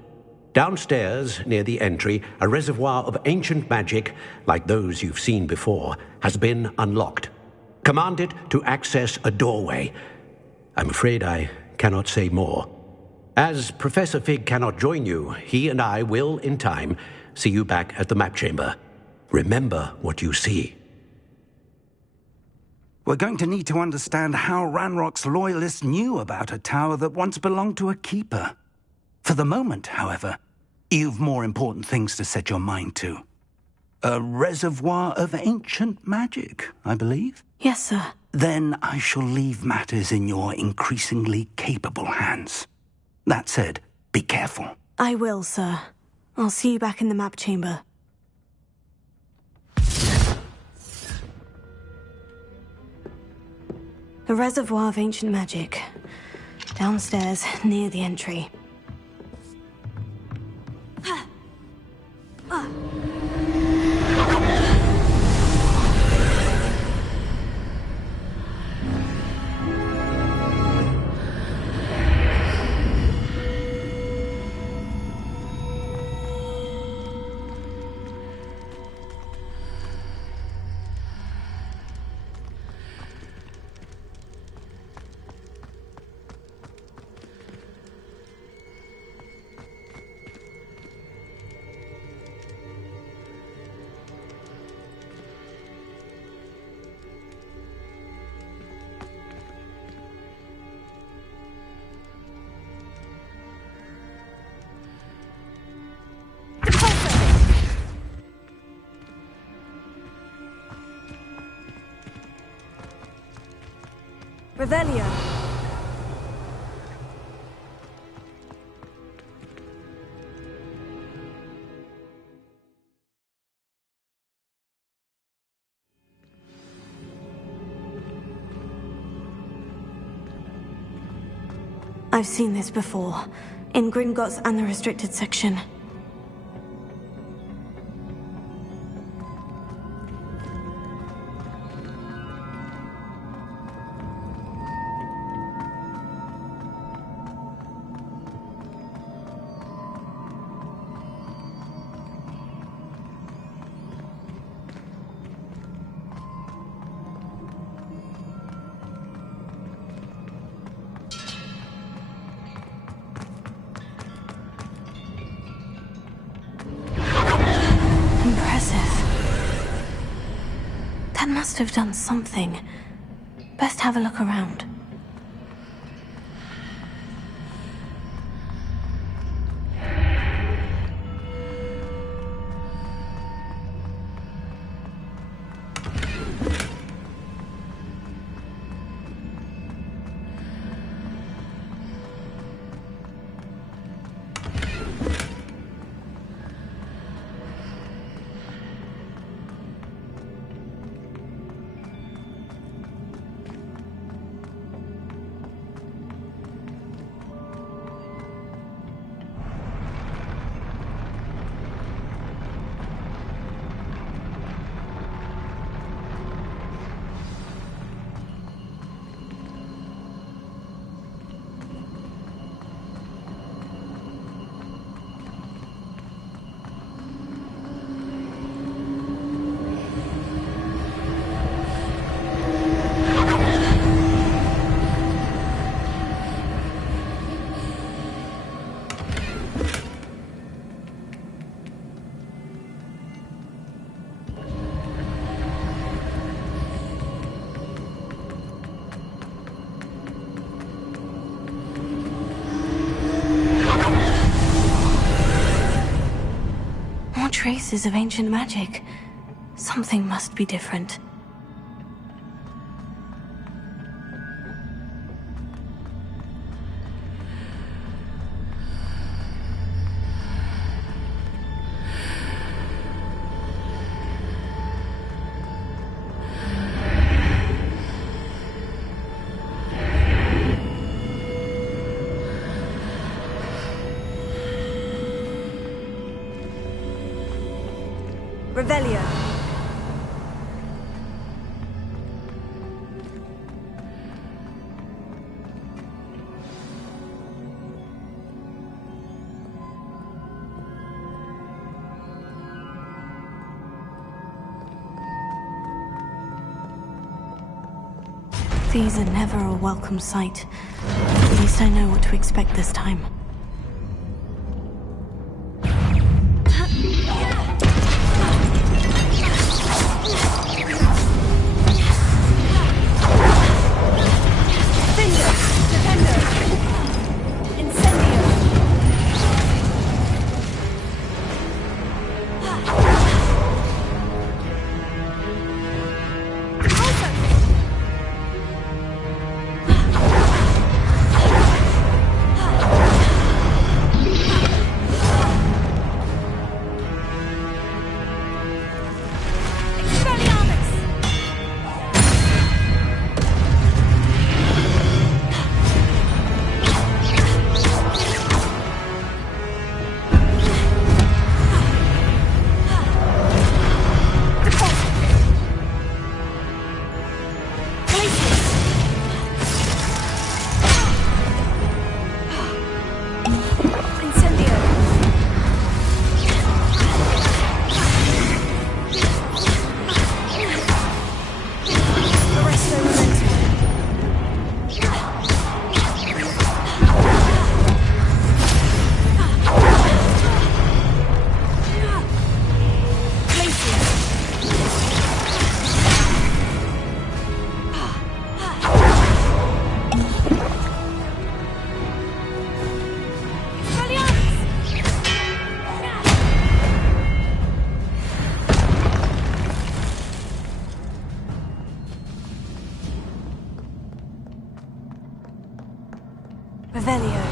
Downstairs, near the entry, a reservoir of ancient magic, like those you've seen before, has been unlocked. Command it to access a doorway. I'm afraid I cannot say more. As Professor Fig cannot join you, he and I will, in time, see you back at the map chamber. Remember what you see. We're going to need to understand how Ranrock's loyalists knew about a tower that once belonged to a keeper. For the moment, however, you've more important things to set your mind to. A reservoir of ancient magic, I believe? Yes, sir. Then I shall leave matters in your increasingly capable hands. That said, be careful. I will, sir. I'll see you back in the map chamber. A reservoir of ancient magic. Downstairs, near the entry. Revelio. I've seen this before, in Gringotts and the restricted section. That must have done something. Best have a look around. Traces of ancient magic. Something must be different. Revelio. These are never a welcome sight. At least I know what to expect this time. Revelio.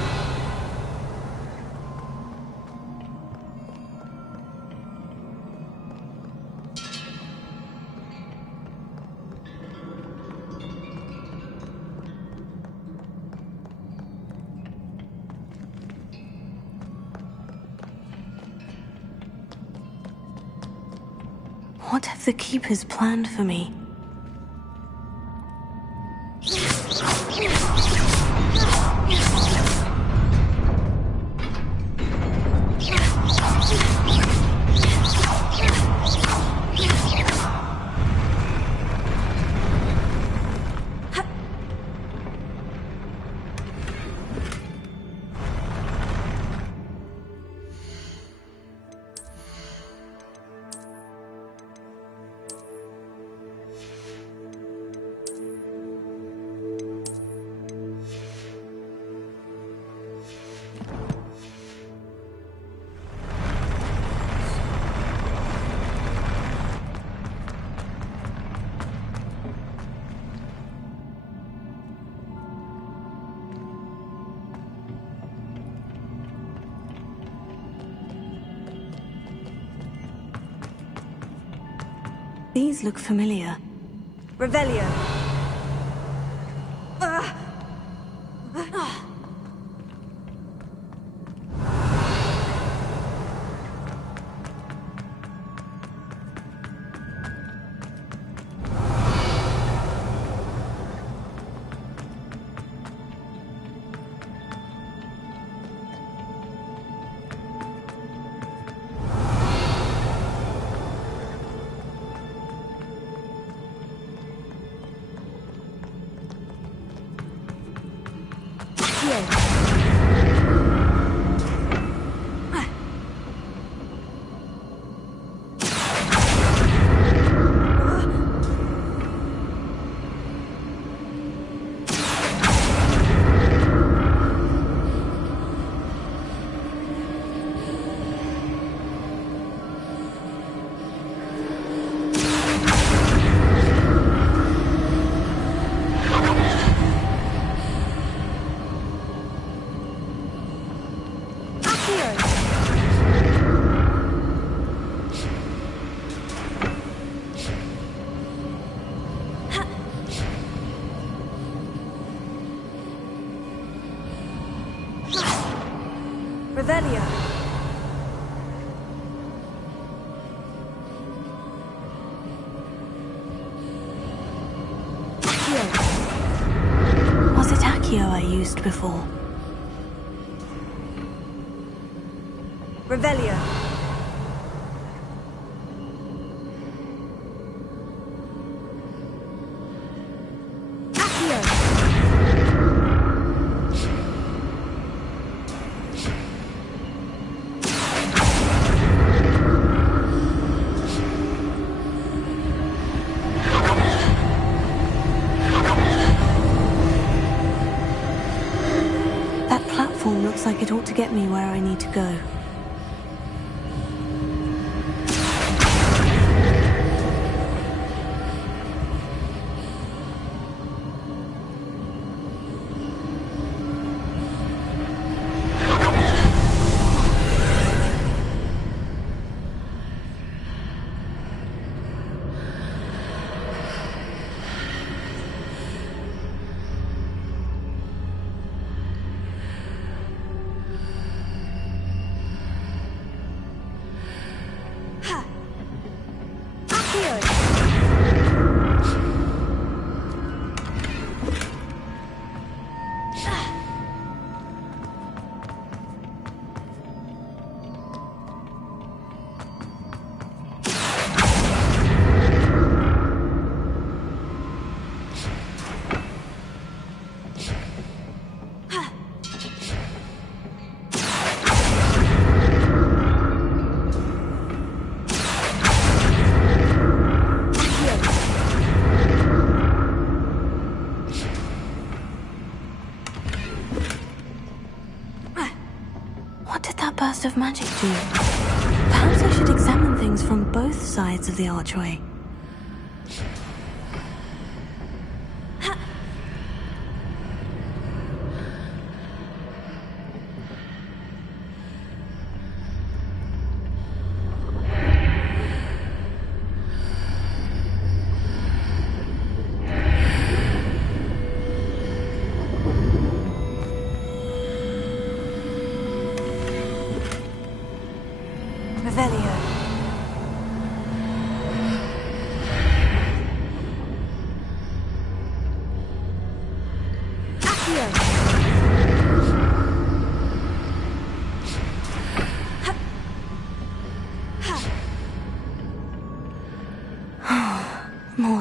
What have the Keepers planned for me? These look familiar. Revelio. Revelio. Was it Accio I used before? Revelio. Looks like it ought to get me where I need to go. Of magic do? Perhaps I should examine things from both sides of the archway.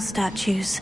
more statues.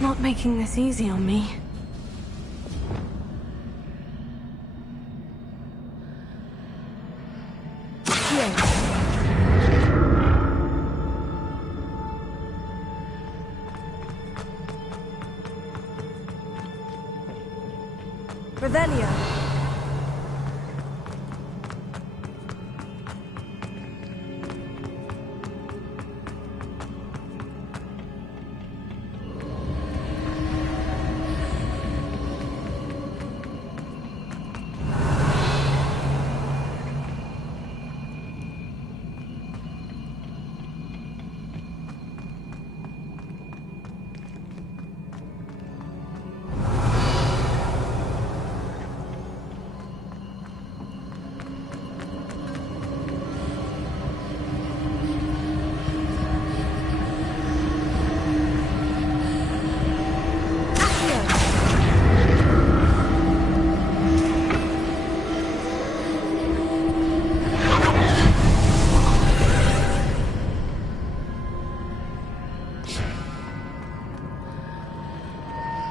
Not making this easy on me. Revelio.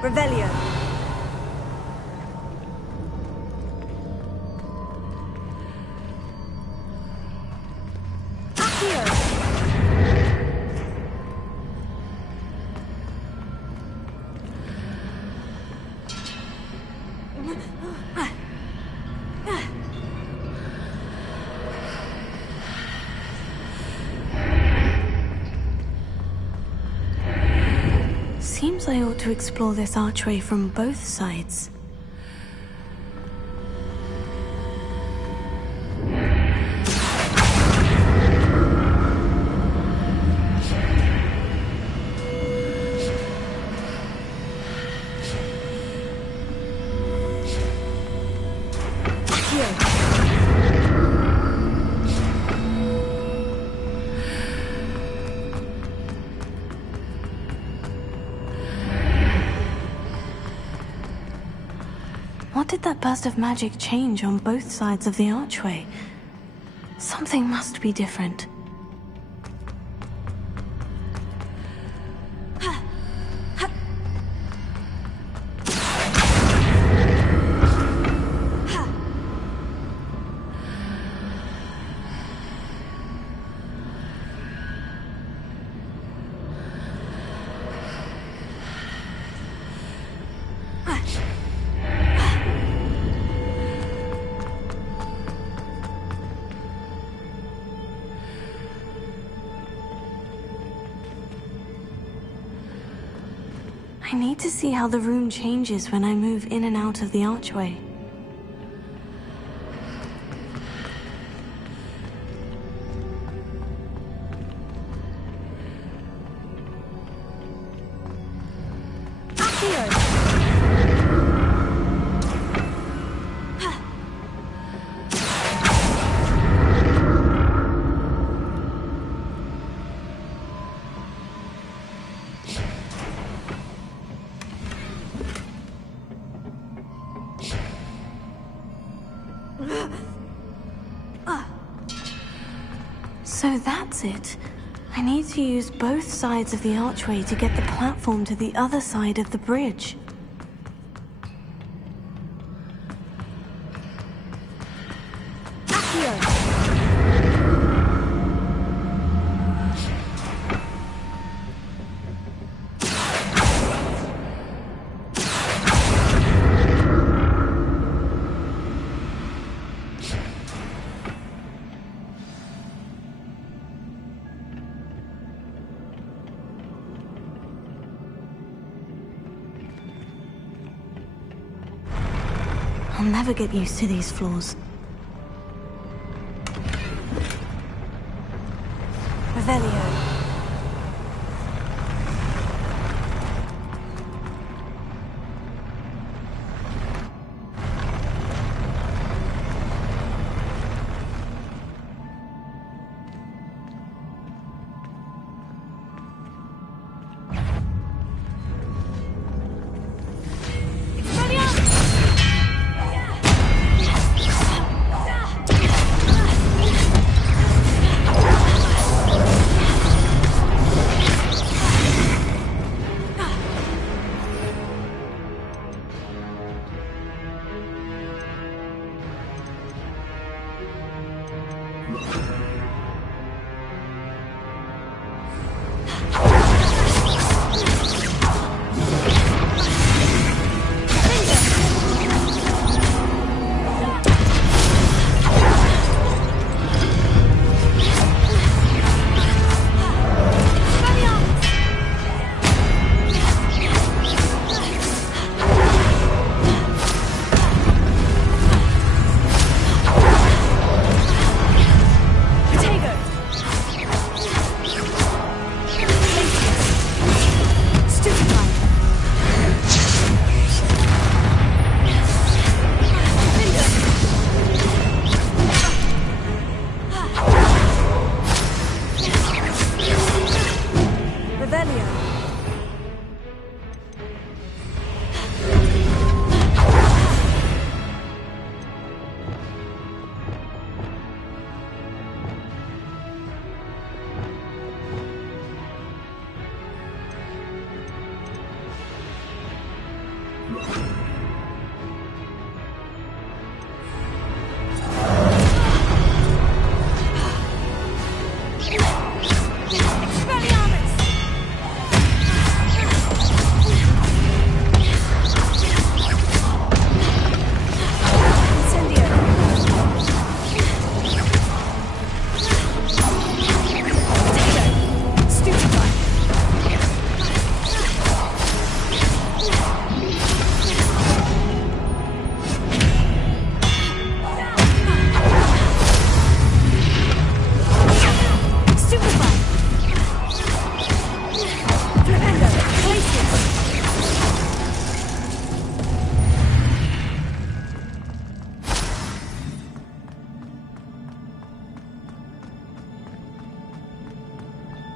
Revelio. Seems I ought to explore this archway from both sides. What did that burst of magic change on both sides of the archway? Something must be different. I need to see how the room changes when I move in and out of the archway. So that's it. I need to use both sides of the archway to get the platform to the other side of the bridge. I'll never get used to these floors. Revelio.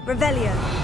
Revelio.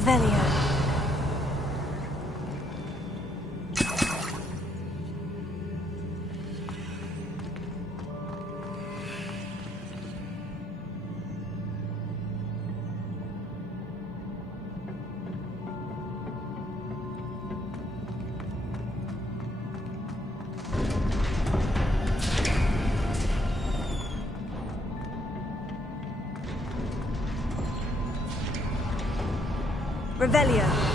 Revelio. Revelio.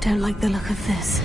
Don't like the look of this.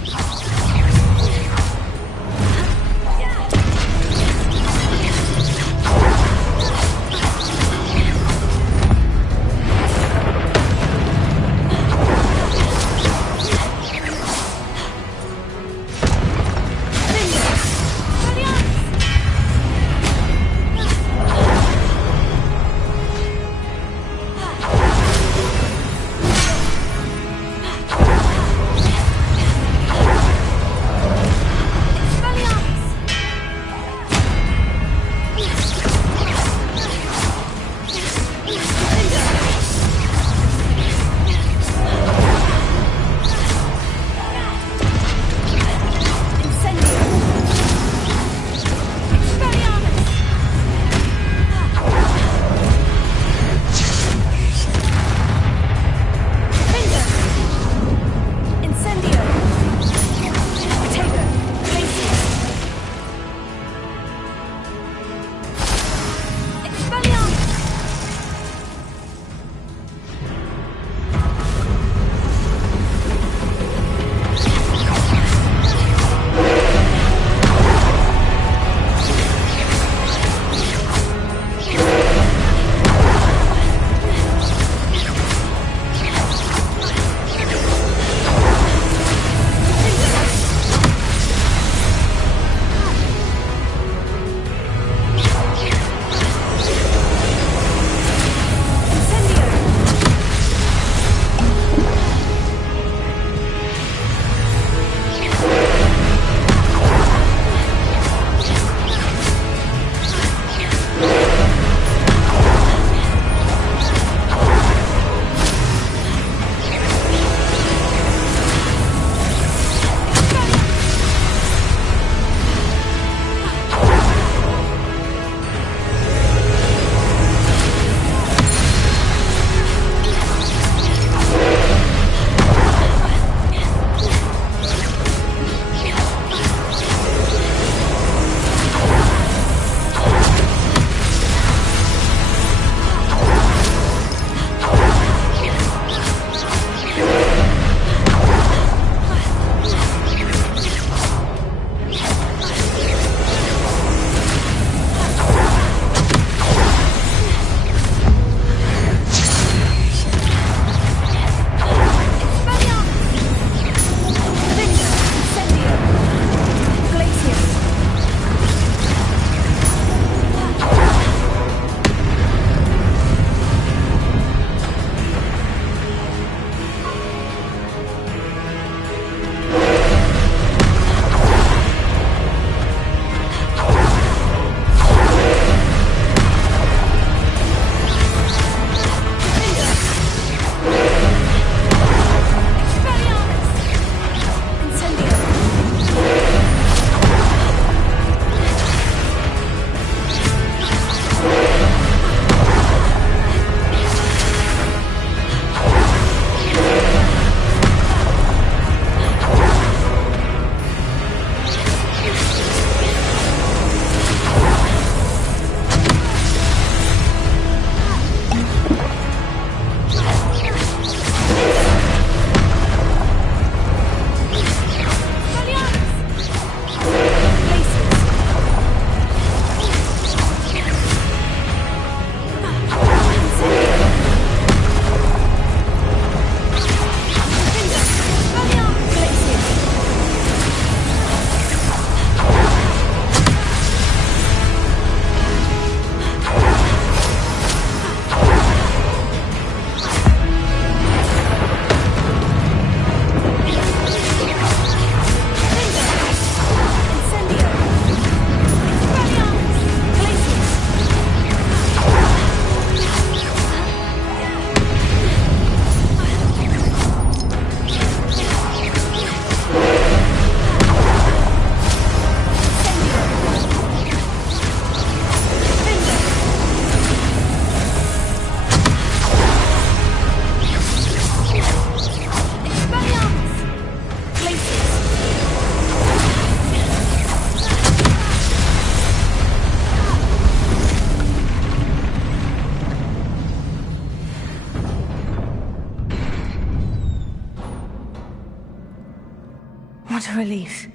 What a relief.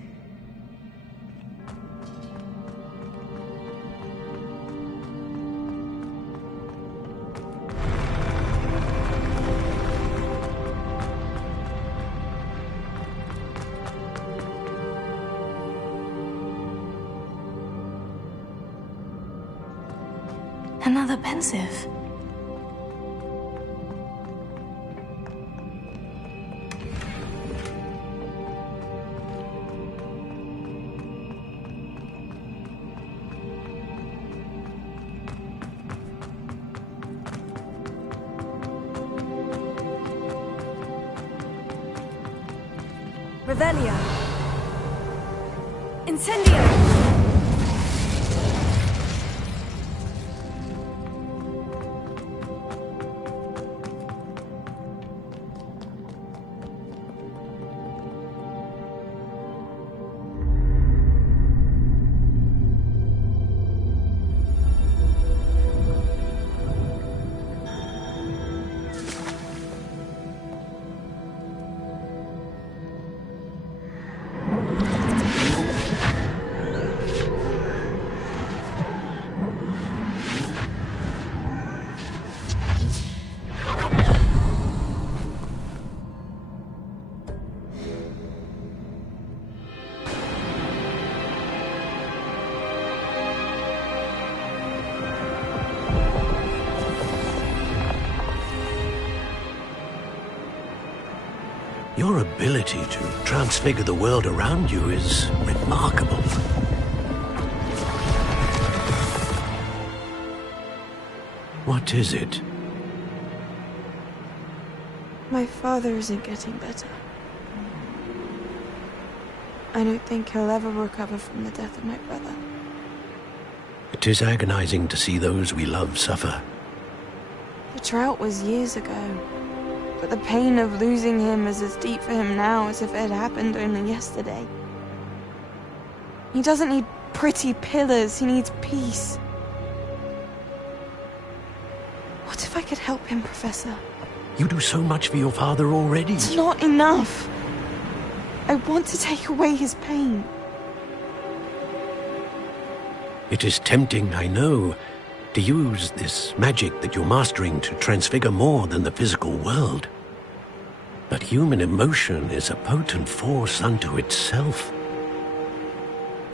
Another pensive. Revelio. Incendio. Your ability to transfigure the world around you is remarkable. What is it? My father isn't getting better. I don't think he'll ever recover from the death of my brother. It is agonizing to see those we love suffer. The drought was years ago, but the pain of losing him is as deep for him now as if it had happened only yesterday. He doesn't need pretty pillars, he needs peace. What if I could help him, Professor? You do so much for your father already. It's not enough. I want to take away his pain. It is tempting, I know, to use this magic that you're mastering to transfigure more than the physical world. But human emotion is a potent force unto itself.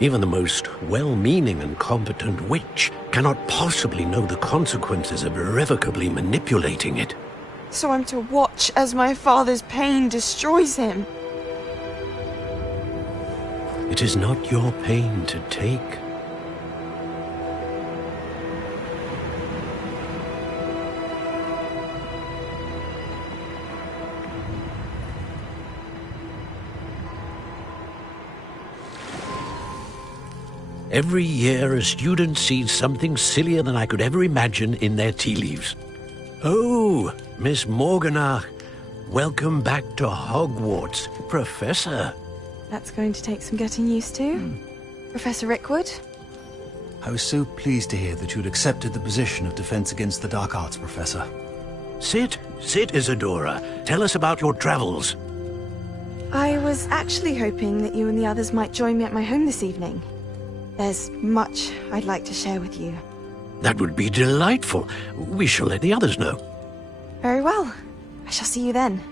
Even the most well-meaning and competent witch cannot possibly know the consequences of irrevocably manipulating it. So I'm to watch as my father's pain destroys him. It is not your pain to take. Every year, a student sees something sillier than I could ever imagine in their tea leaves. Oh, Miss Morganach, welcome back to Hogwarts, Professor. That's going to take some getting used to. Professor Rickwood? I was so pleased to hear that you'd accepted the position of Defense Against the Dark Arts, Professor. Sit, Isadora. Tell us about your travels. I was actually hoping that you and the others might join me at my home this evening. There's much I'd like to share with you. That would be delightful. We shall let the others know. Very well. I shall see you then.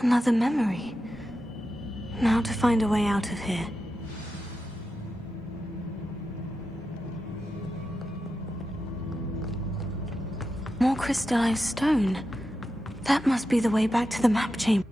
Another memory. Now to find a way out of here. More crystallized stone. That must be the way back to the map chamber.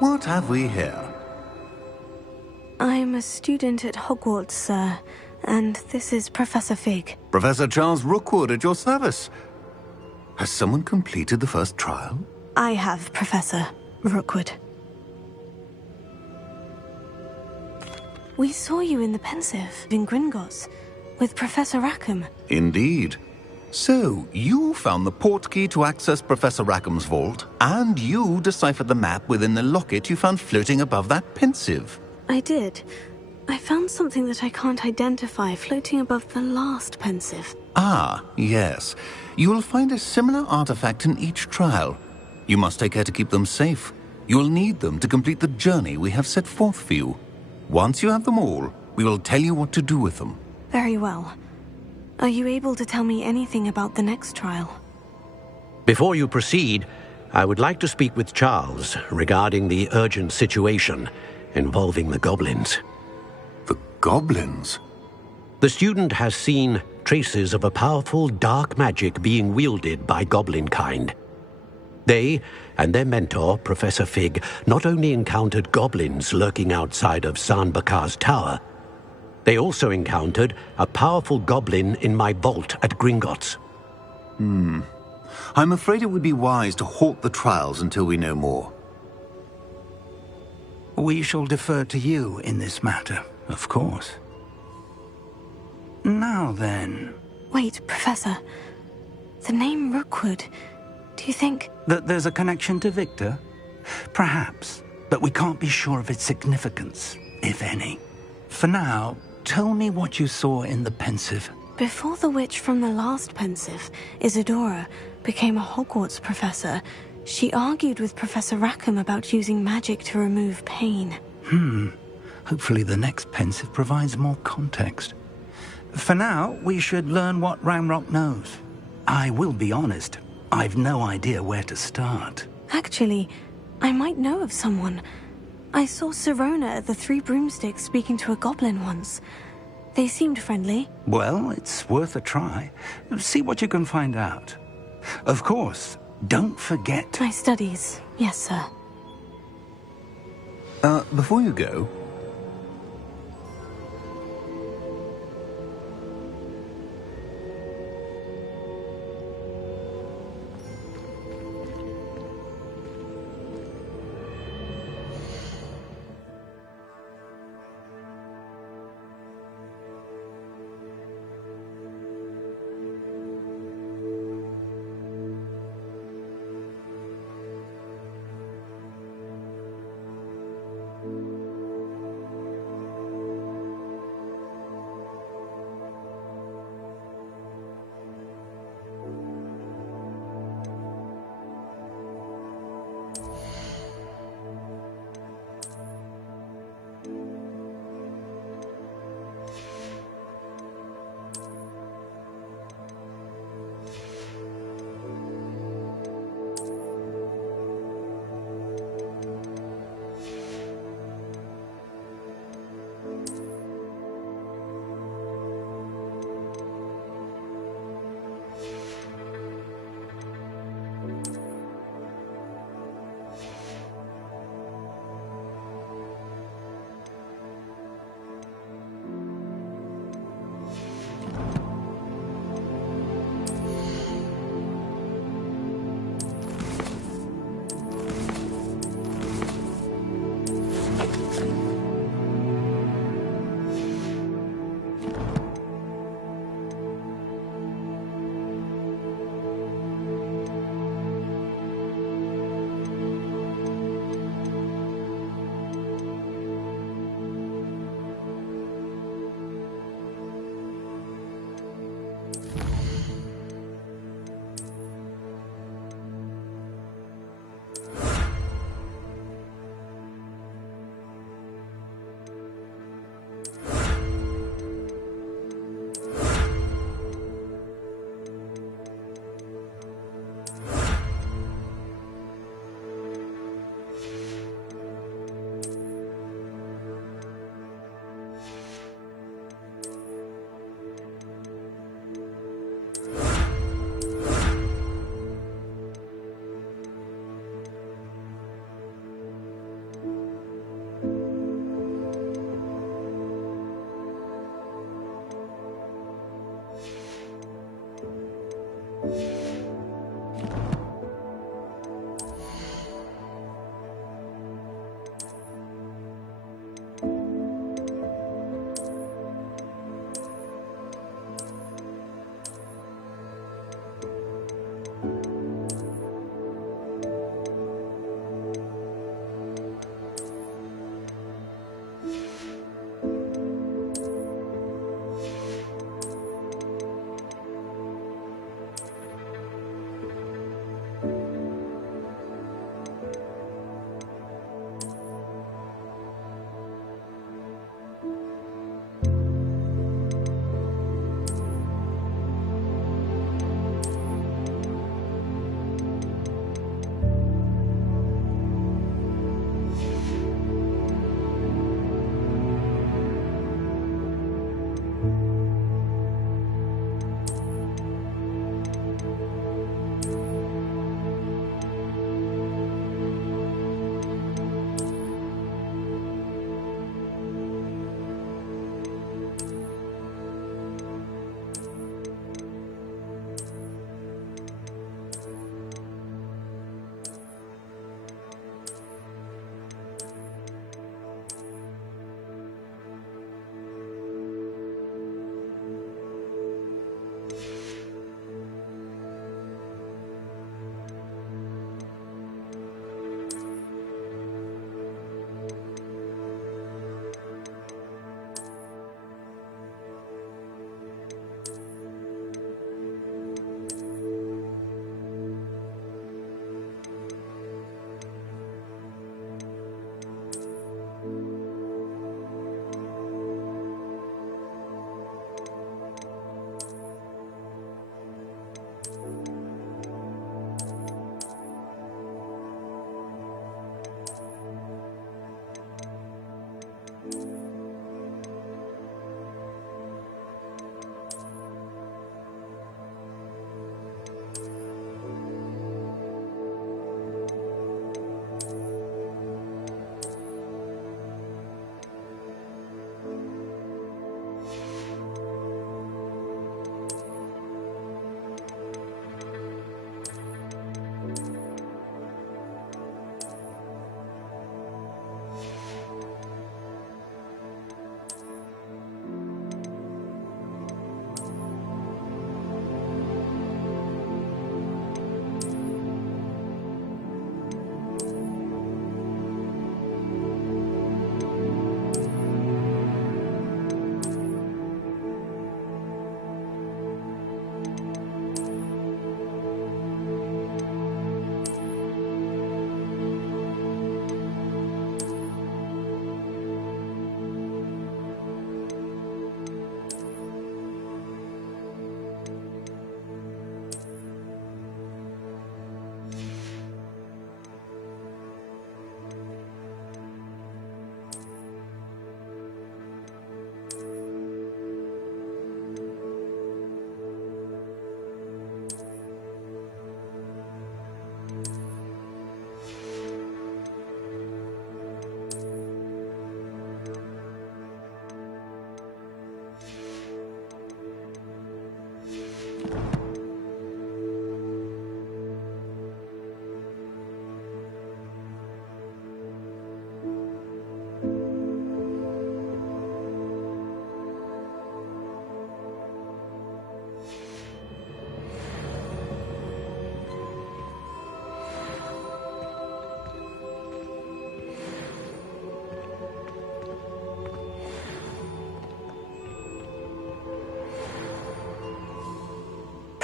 What have we here? I'm a student at Hogwarts, sir, and this is Professor Fig. Professor Charles Rookwood at your service. Has someone completed the first trial? I have, Professor Rookwood. We saw you in the Pensive in Gringotts with Professor Rackham. Indeed. So, you found the portkey to access Professor Rackham's vault, and you deciphered the map within the locket you found floating above that Pensive. I did. I found something that I can't identify floating above the last Pensive. Ah, yes. You will find a similar artifact in each trial. You must take care to keep them safe. You will need them to complete the journey we have set forth for you. Once you have them all, we will tell you what to do with them. Very well. Are you able to tell me anything about the next trial? Before you proceed, I would like to speak with Charles regarding the urgent situation involving the goblins. The goblins? The student has seen traces of a powerful dark magic being wielded by goblin kind. They and their mentor, Professor Fig, not only encountered goblins lurking outside of San Bakar's tower, they also encountered a powerful goblin in my vault at Gringotts. I'm afraid it would be wise to halt the trials until we know more. We shall defer to you in this matter, of course. Now then... Wait, Professor. The name Rookwood. Do you think... that there's a connection to Victor? Perhaps, but we can't be sure of its significance, if any. For now, tell me what you saw in the Pensive. Before the witch from the last Pensive, Isadora, became a Hogwarts professor, she argued with Professor Rackham about using magic to remove pain. Hopefully the next Pensive provides more context. For now, we should learn what Ramrock knows. I will be honest, I've no idea where to start. Actually, I might know of someone. I saw Sirona at the Three Broomsticks speaking to a goblin once. They seemed friendly. Well, it's worth a try. See what you can find out. Of course, don't forget... My studies, yes, sir. Before you go...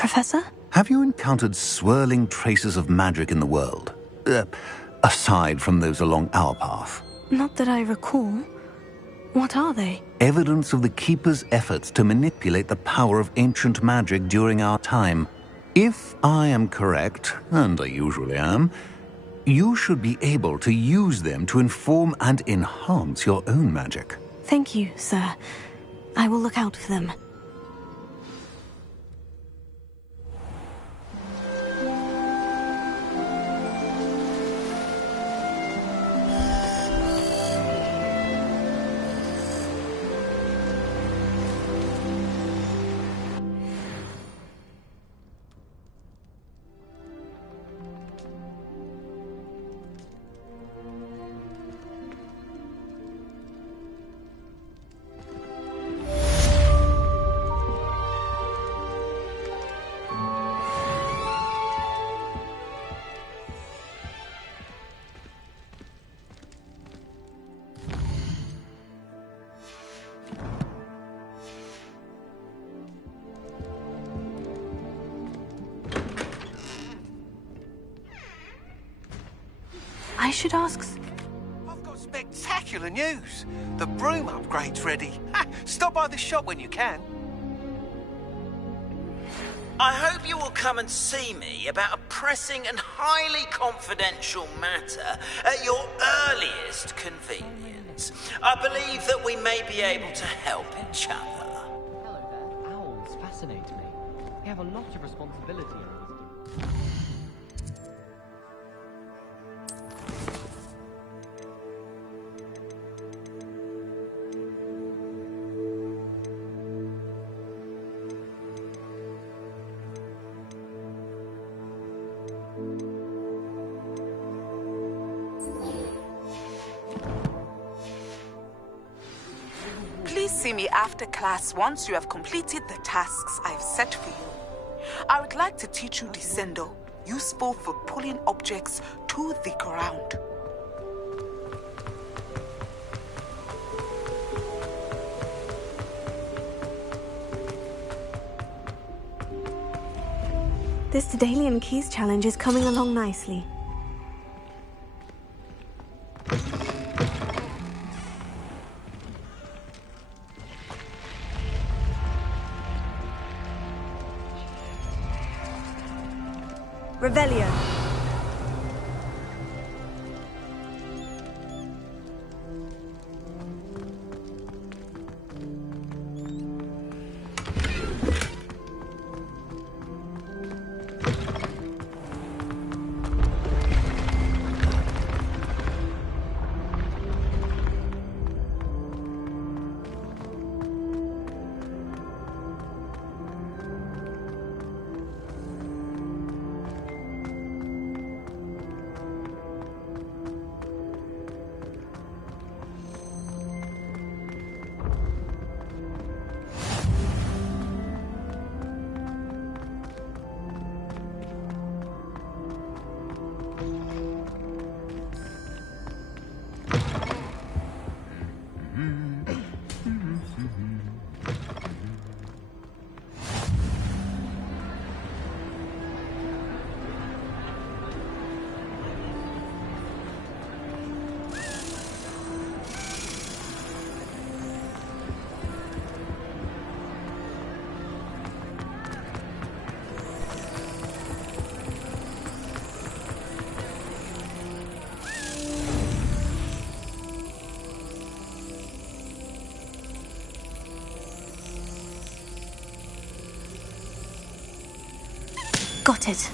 Professor? Have you encountered swirling traces of magic in the world? Aside from those along our path. Not that I recall. What are they? Evidence of the Keeper's efforts to manipulate the power of ancient magic during our time. If I am correct, and I usually am, you should be able to use them to inform and enhance your own magic. Thank you, sir. I will look out for them. I should ask... I've got spectacular news. The broom upgrade's ready. Ha! Stop by the shop when you can. I hope you will come and see me about a pressing and highly confidential matter at your earliest convenience. I believe that we may be able to help each other. Hello there. Owls fascinate me. They have a lot of responsibility in this. Please see me after class once you have completed the tasks I've set for you. I would like to teach you Descendo, useful for pulling objects to the ground. This Gdalian Keys challenge is coming along nicely. Revelio. Got it.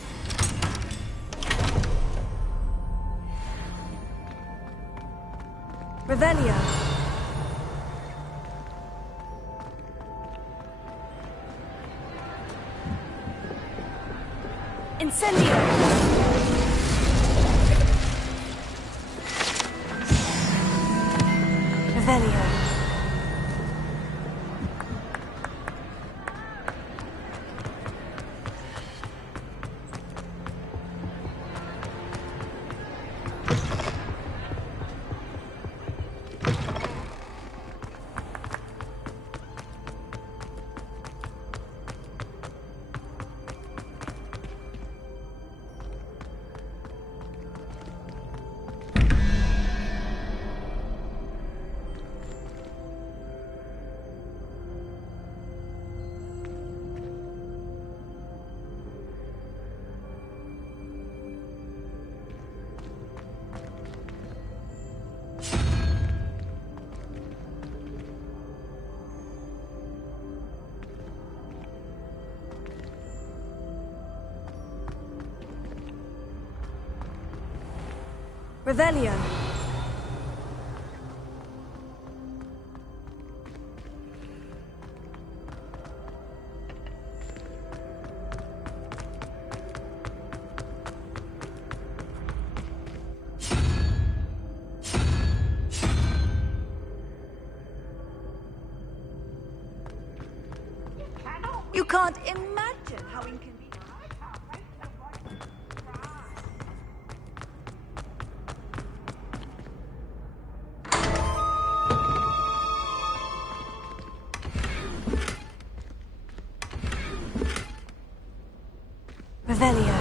Revelio. Incendio. Revelio. Revelio. You can't imagine how inconvenient. Revelio.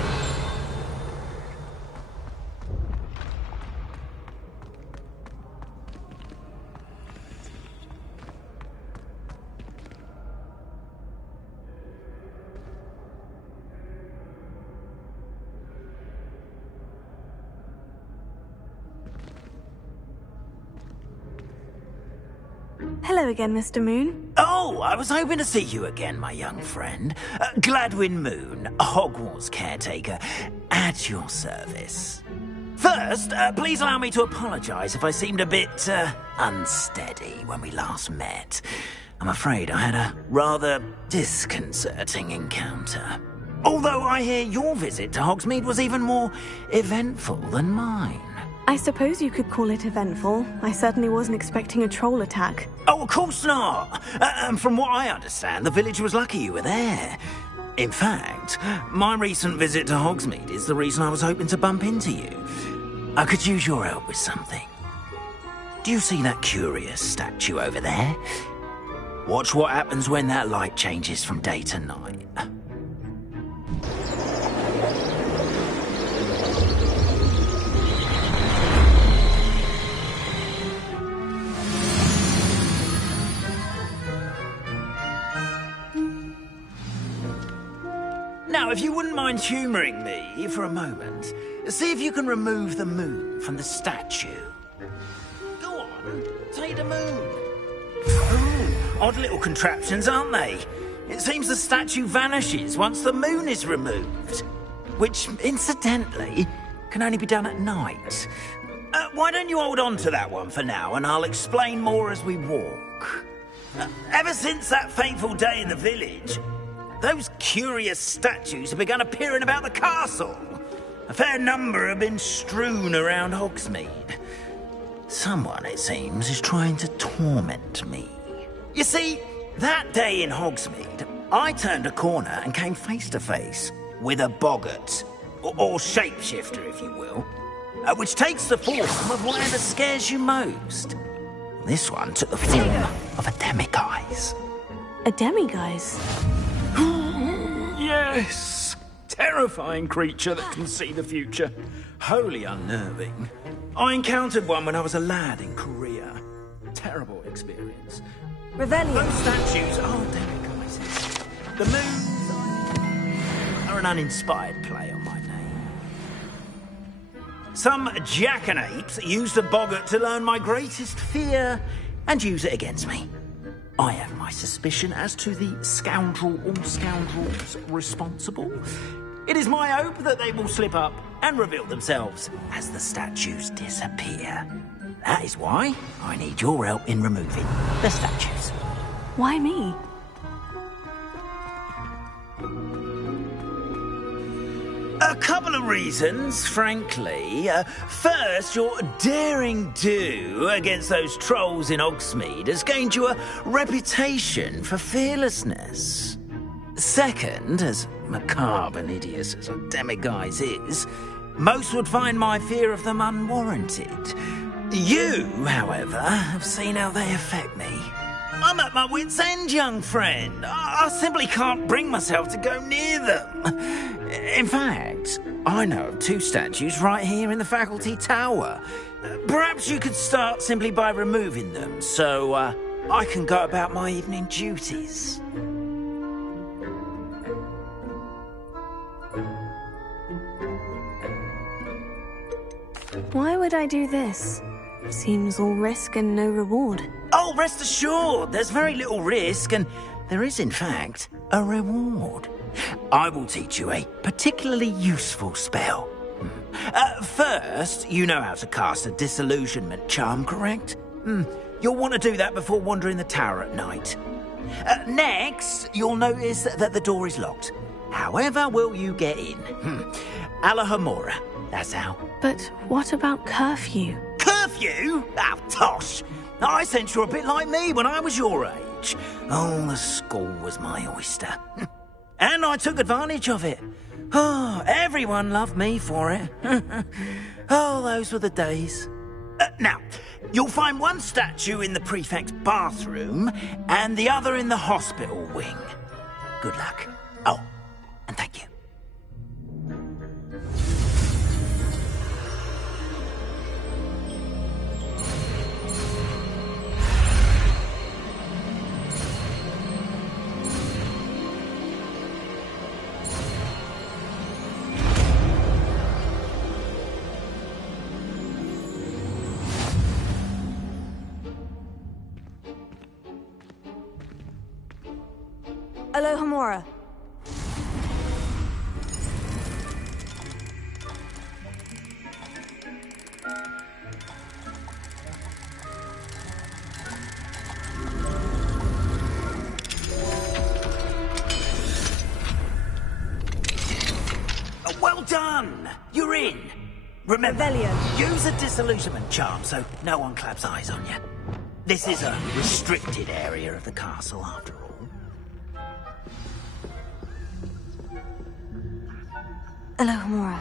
Hello again, Mr. Moon. Oh, I was hoping to see you again, my young friend. Gladwin Moon, Hogwarts caretaker, at your service. First, please allow me to apologise if I seemed a bit unsteady when we last met. I'm afraid I had a rather disconcerting encounter. Although I hear your visit to Hogsmeade was even more eventful than mine. I suppose you could call it eventful. I certainly wasn't expecting a troll attack. Oh, of course not. From what I understand, the village was lucky you were there. In fact, my recent visit to Hogsmeade is the reason I was hoping to bump into you. I could use your help with something. Do you see that curious statue over there? Watch what happens when that light changes from day to night. Now, if you wouldn't mind humouring me for a moment, see if you can remove the moon from the statue. Go on, take the moon. Ooh, odd little contraptions, aren't they? It seems the statue vanishes once the moon is removed. Which, incidentally, can only be done at night. Why don't you hold on to that one for now, and I'll explain more as we walk. Ever since that fateful day in the village, those curious statues have begun appearing about the castle. A fair number have been strewn around Hogsmeade. Someone, it seems, is trying to torment me. You see, that day in Hogsmeade, I turned a corner and came face to face with a boggart, or shapeshifter, if you will, which takes the form of whatever scares you most. This one took the form of a demiguise. A demiguise? Yes! Terrifying creature that can see the future. Wholly unnerving. I encountered one when I was a lad in Korea. Terrible experience. Revelio. Those statues are demiguises. The moons are an uninspired play on my name. Some jackanapes used a boggart to learn my greatest fear and use it against me. I have my suspicion as to the scoundrel or scoundrels responsible. It is my hope that they will slip up and reveal themselves as the statues disappear. That is why I need your help in removing the statues. Why me? A couple of reasons, frankly. First, your daring do against those trolls in Hogsmeade has gained you a reputation for fearlessness. Second, as macabre and hideous as a demiguise is, most would find my fear of them unwarranted. You, however, have seen how they affect me. I'm at my wit's end, young friend. I simply can't bring myself to go near them. In fact, I know of two statues right here in the faculty tower. Perhaps you could start simply by removing them, so I can go about my evening duties. Why would I do this? Seems all risk and no reward. Oh, rest assured, there's very little risk, and there is, in fact, a reward. I will teach you a particularly useful spell. First, you know how to cast a disillusionment charm, correct? You'll want to do that before wandering the tower at night. Next, you'll notice that the door is locked. However will you get in? Alahomora, that's how. But what about curfew? Curfew? Oh, tosh! I sense you're a bit like me when I was your age. Oh, the school was my oyster. And I took advantage of it. Oh, everyone loved me for it. Oh, those were the days. Now, you'll find one statue in the prefect's bathroom and the other in the hospital wing. Good luck. Oh, and thank you. Alohomora. Well done! You're in! Remember, use a disillusionment charm so no one claps eyes on you. This is a restricted area of the castle, after all. Alohomora.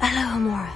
Hello, Amora.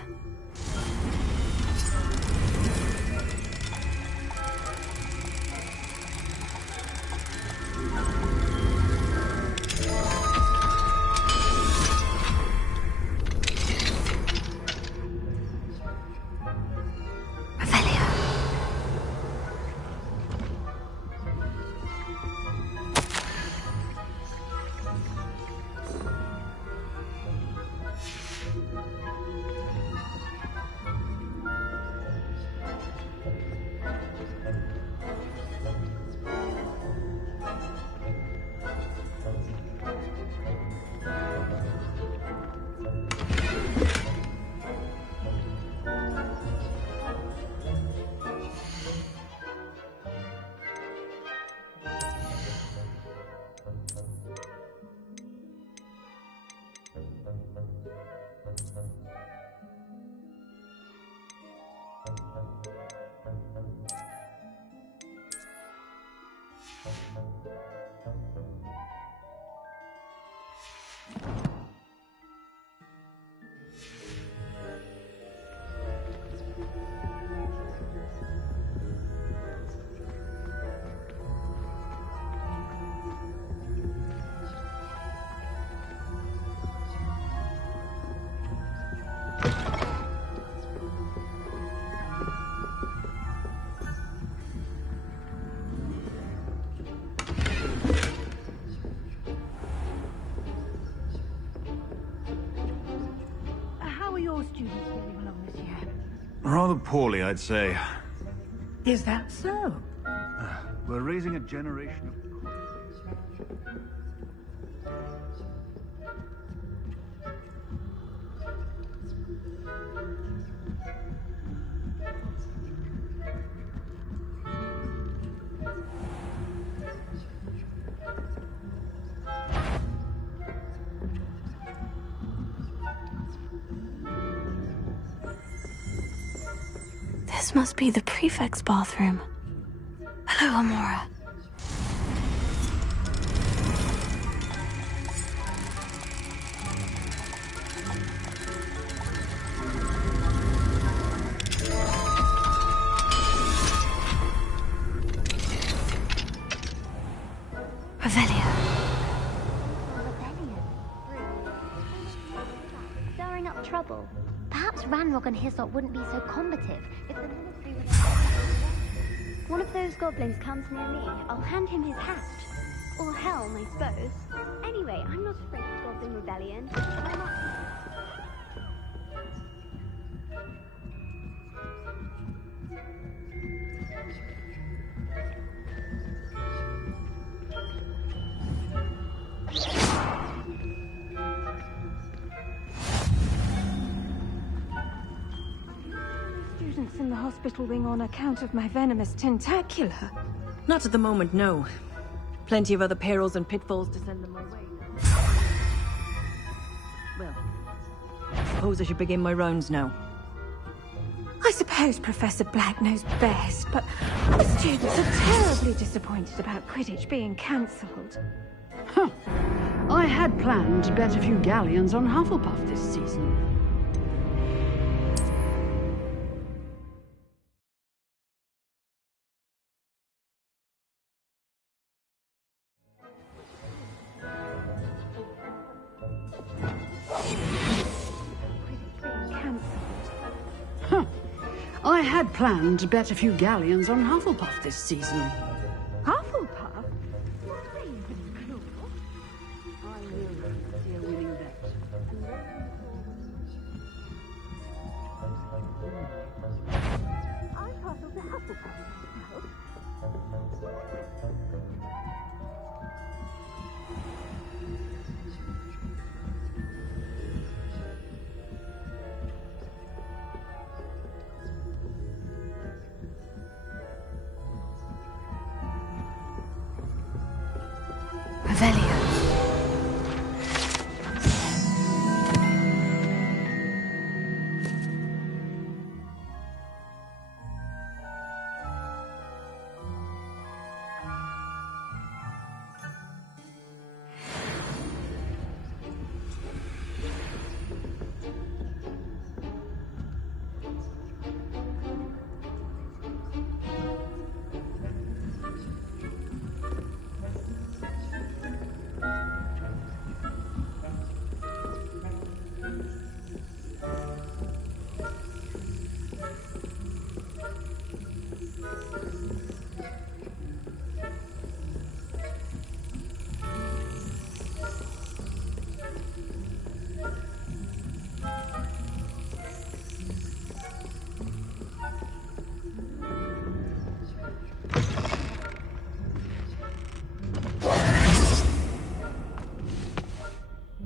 Students getting along this year? Rather poorly, I'd say. Is that so? We're raising a generation of... This must be the prefect's bathroom. Hello, Amora. Stirring up trouble. Perhaps Ranrock and Hyssop wouldn't be so combative if the ministry was... One of those goblins comes near me, I'll hand him his hat. Or helm, I suppose. Anyway, I'm not afraid of Goblin Rebellion. I'm not... Students in the hospital wing on account of my venomous tentacula. Not at the moment, no. Plenty of other perils and pitfalls to send them my way. Well, I suppose I should begin my rounds now. I suppose Professor Black knows best, but the students are terribly disappointed about Quidditch being cancelled. Huh. I had planned to bet a few galleons on Hufflepuff this season. I had planned to bet a few galleons on Hufflepuff this season. Hufflepuff? I will see a winning bet. I puzzled the Hufflepuff myself. Revelio.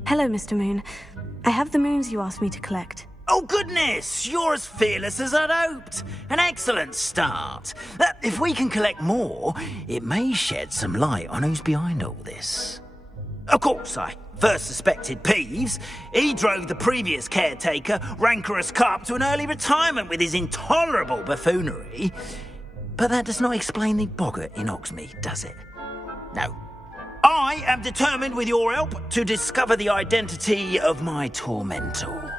Hello, Mr. Moon. I have the moons you asked me to collect. Oh, goodness! You're as fearless as I'd hoped. An excellent start. If we can collect more, it may shed some light on who's behind all this. Of course, I first suspected Peeves. He drove the previous caretaker, Rancorous Carp, to an early retirement with his intolerable buffoonery. But that does not explain the boggart in Hogsmeade, does it? No. I am determined, with your help, to discover the identity of my tormentor.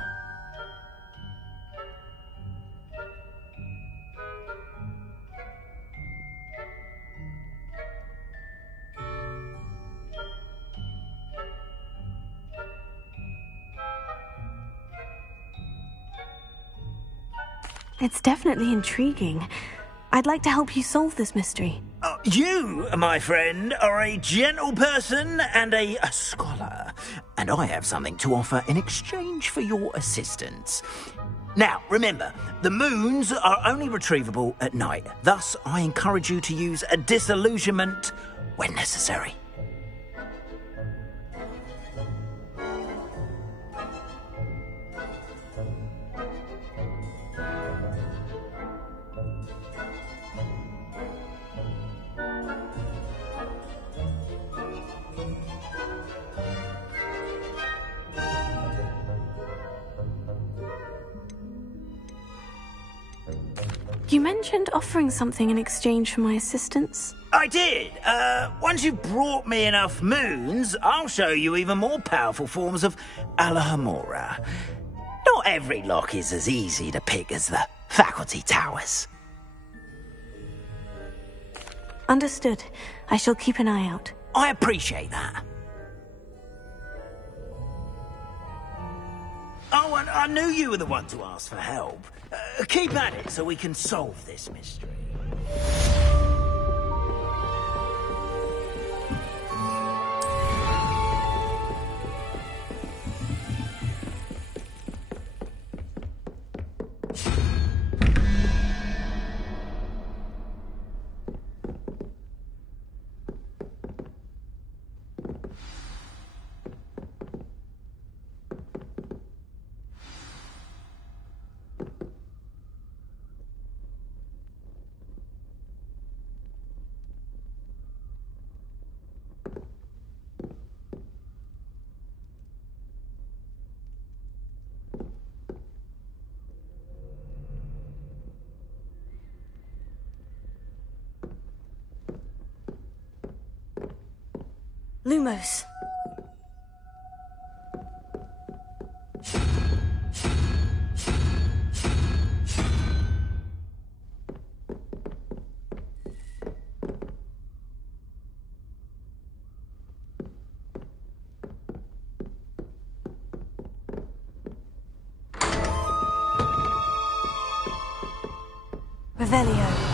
It's definitely intriguing. I'd like to help you solve this mystery. You, my friend, are a gentle person and a scholar, and I have something to offer in exchange for your assistance. Now, remember, the moons are only retrievable at night. Thus, I encourage you to use a disillusionment when necessary. You mentioned offering something in exchange for my assistance? I did. Once you've brought me enough moons, I'll show you even more powerful forms of Alohomora. Not every lock is as easy to pick as the faculty towers. Understood. I shall keep an eye out. I appreciate that. Oh, and I knew you were the one to ask for help. Keep at it so we can solve this mystery. Lumos. Revelio.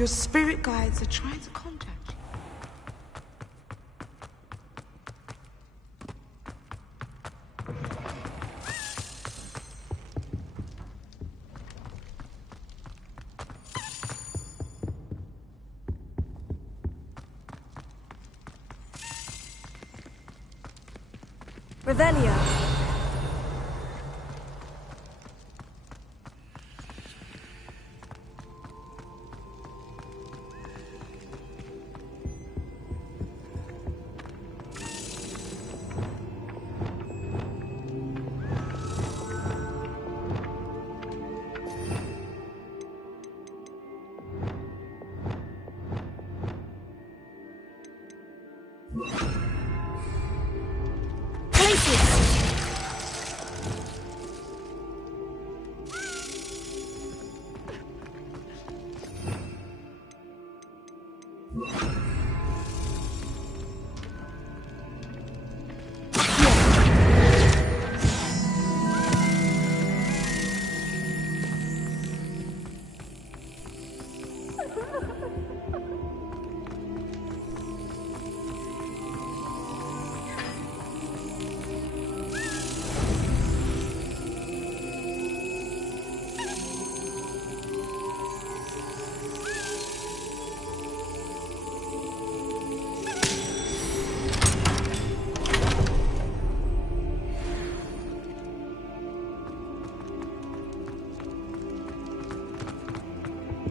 Your spirit guides are trying to contact you. Revelio.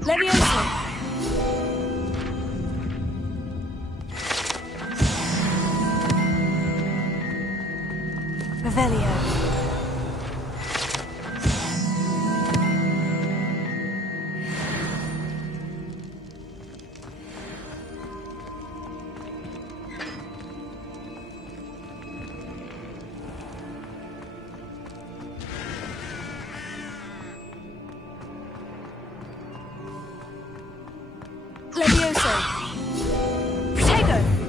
Levioso. Revelio. Levioso. Protego.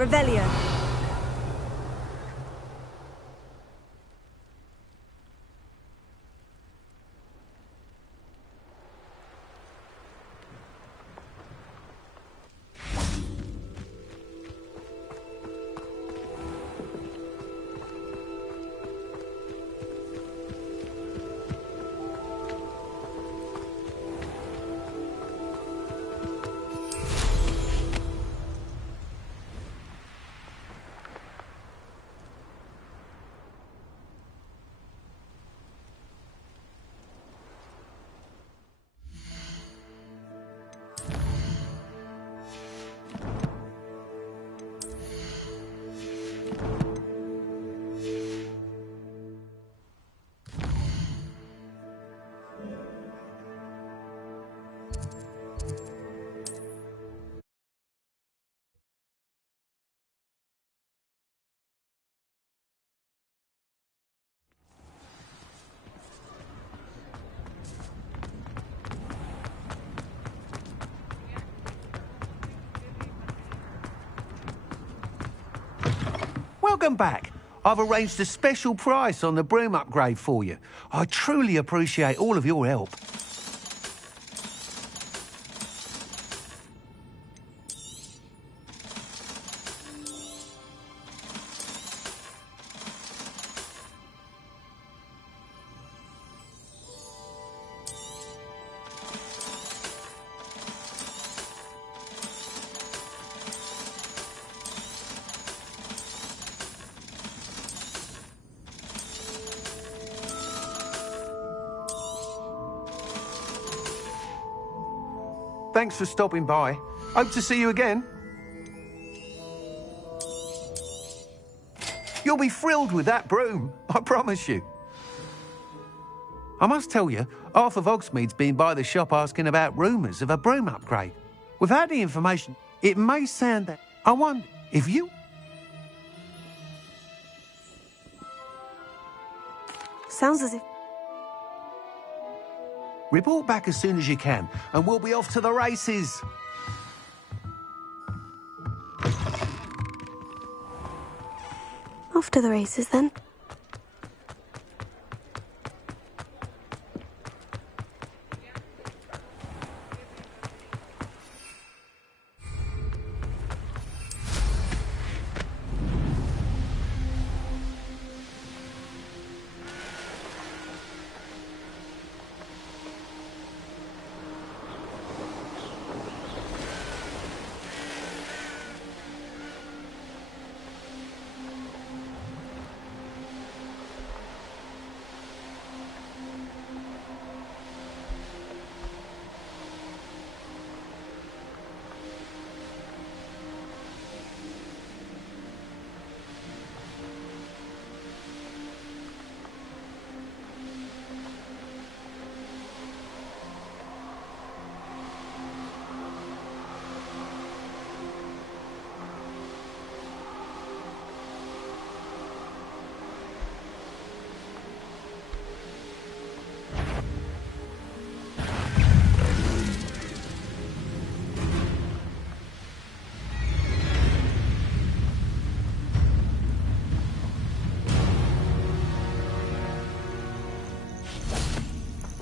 Revelio. Welcome back. I've arranged a special price on the broom upgrade for you. I truly appreciate all of your help. Thanks for stopping by. Hope to see you again. You'll be thrilled with that broom, I promise you. I must tell you, half of Hogsmeade's been by the shop asking about rumours of a broom upgrade. Without the information, it may sound that... I wonder if you... Sounds as if... Report back as soon as you can, and we'll be off to the races. Off to the races, then.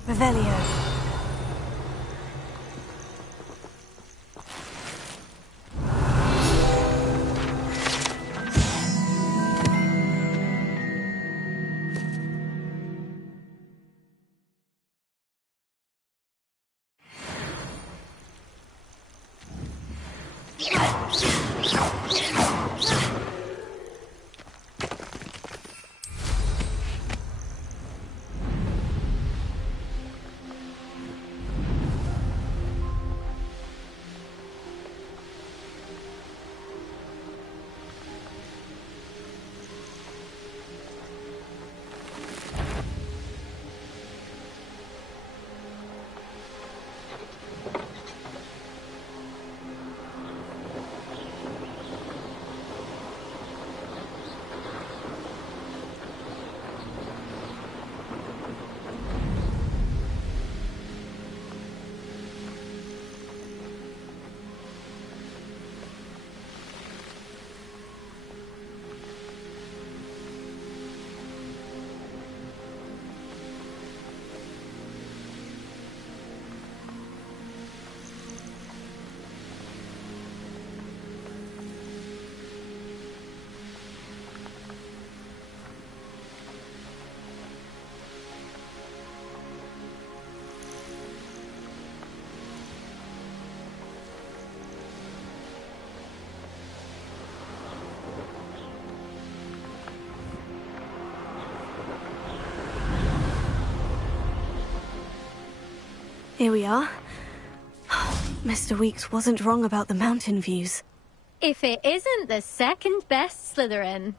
Revelio. Here we are. Mr. Weeks wasn't wrong about the mountain views. If it isn't the second best Slytherin.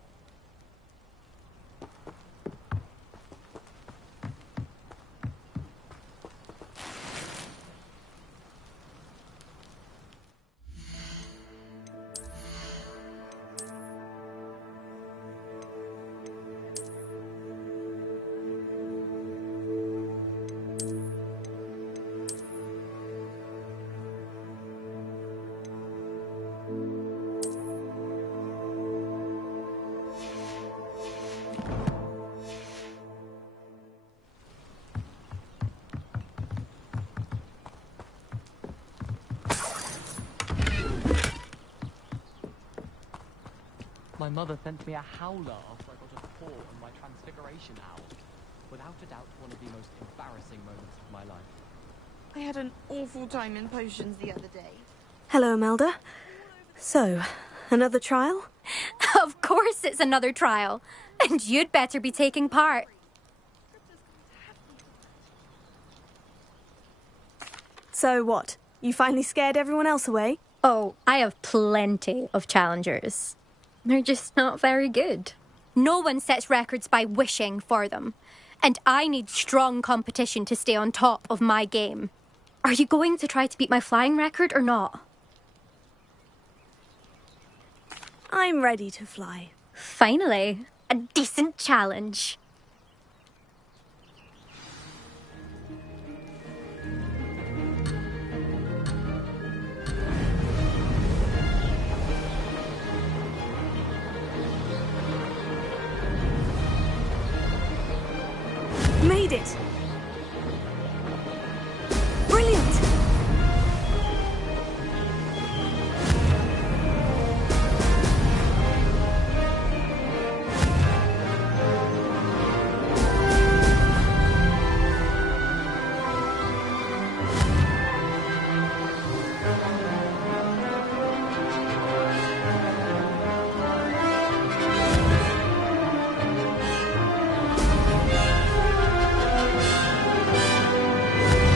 My mother sent me a howler after I got a 4 on my transfiguration owl. Without a doubt, one of the most embarrassing moments of my life. I had an awful time in potions the other day. Hello, Imelda. So, another trial? Of course it's another trial. And you'd better be taking part. So what? You finally scared everyone else away? Oh, I have plenty of challengers. They're just not very good. No one sets records by wishing for them. And I need strong competition to stay on top of my game. Are you going to try to beat my flying record or not? I'm ready to fly. Finally, a decent challenge. Made it! Brilliant!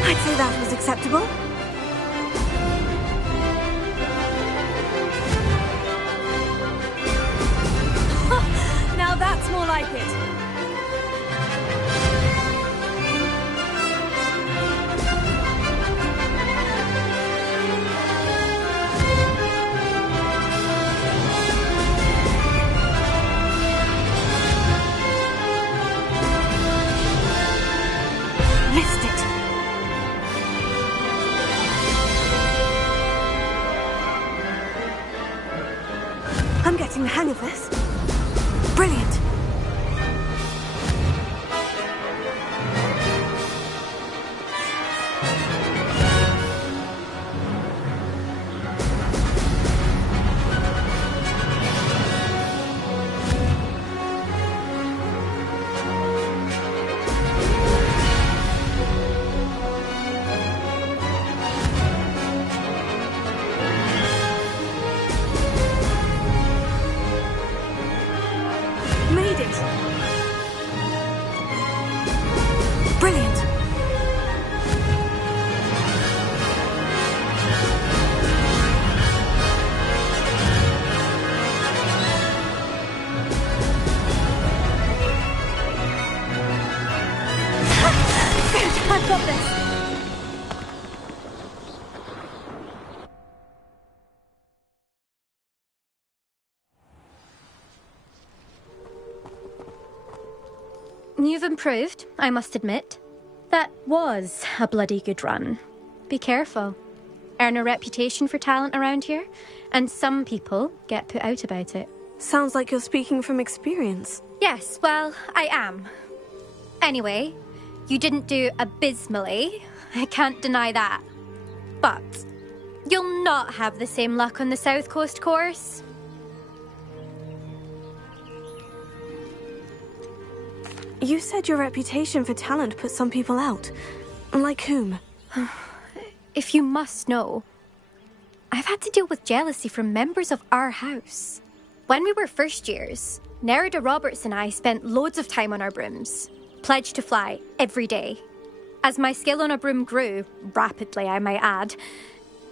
I'd say that was acceptable. Now that's more like it. Missed it. I'm getting the hang of this. Brilliant. Made it. Brilliant. I've got this. You've improved, I must admit. That was a bloody good run. Be careful. Earn a reputation for talent around here, and some people get put out about it. Sounds like you're speaking from experience. Yes, well, I am. Anyway, you didn't do abysmally. I can't deny that. But you'll not have the same luck on the South Coast course. You said your reputation for talent put some people out. Like whom? If you must know, I've had to deal with jealousy from members of our house. When we were first years, Nerida Roberts and I spent loads of time on our brooms, pledged to fly every day. As my skill on a broom grew, rapidly I might add,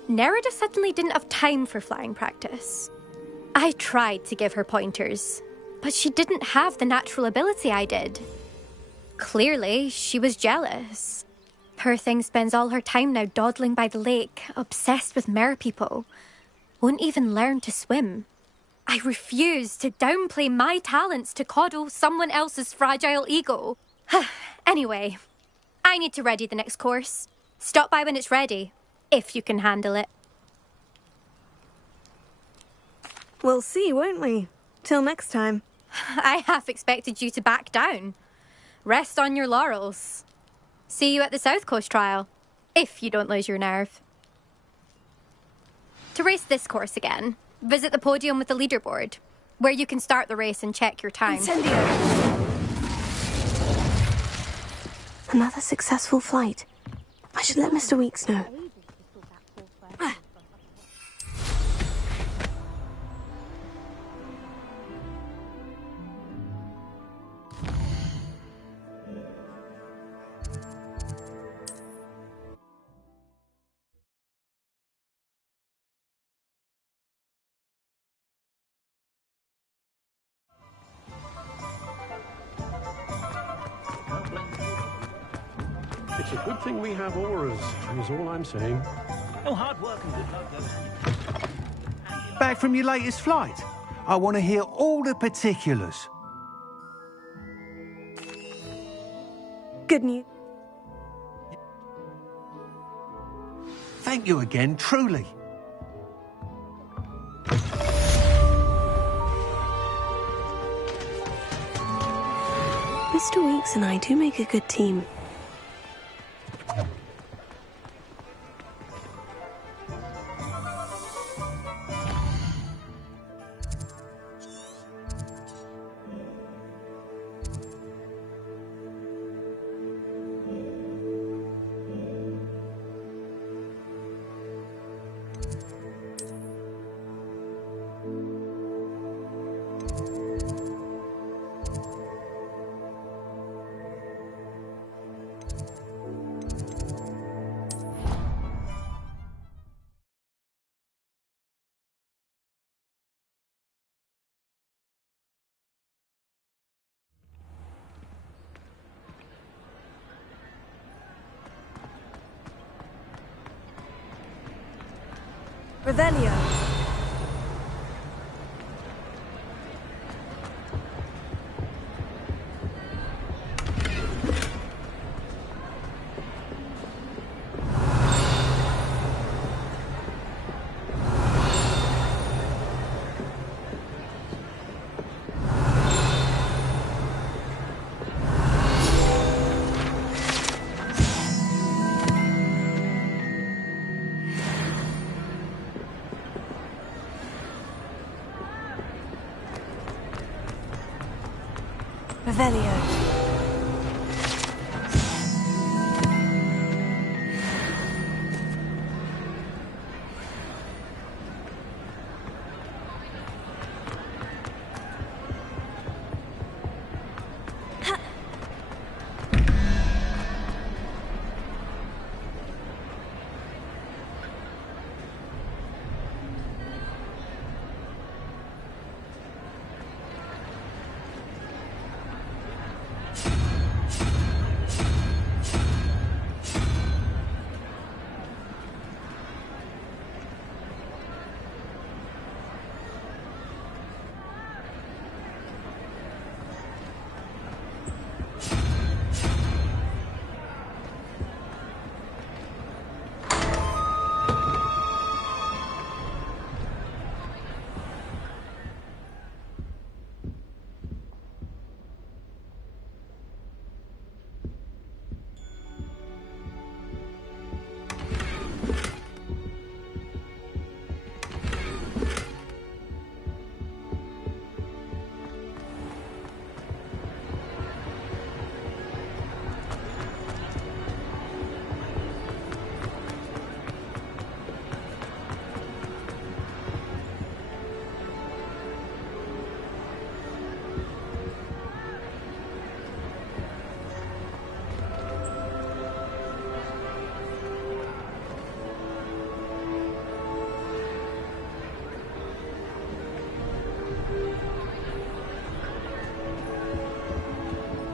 Nerida suddenly didn't have time for flying practice. I tried to give her pointers, but she didn't have the natural ability I did. Clearly, she was jealous. Poor thing spends all her time now dawdling by the lake, obsessed with merpeople. Won't even learn to swim. I refuse to downplay my talents to coddle someone else's fragile ego. Anyway, I need to ready the next course. Stop by when it's ready, if you can handle it. We'll see, won't we? Till next time. I half expected you to back down. Rest on your laurels. See you at the South Coast trial, if you don't lose your nerve. To race this course again, visit the podium with the leaderboard, where you can start the race and check your time. Incendio! Another successful flight. I should let Mr. Weeks know. It's a good thing we have auras, is all I'm saying. No hard work and good luck, though. Back from your latest flight? I want to hear all the particulars. Good news. Thank you again, truly. Mr. Weeks and I do make a good team. Revelio. Revelio.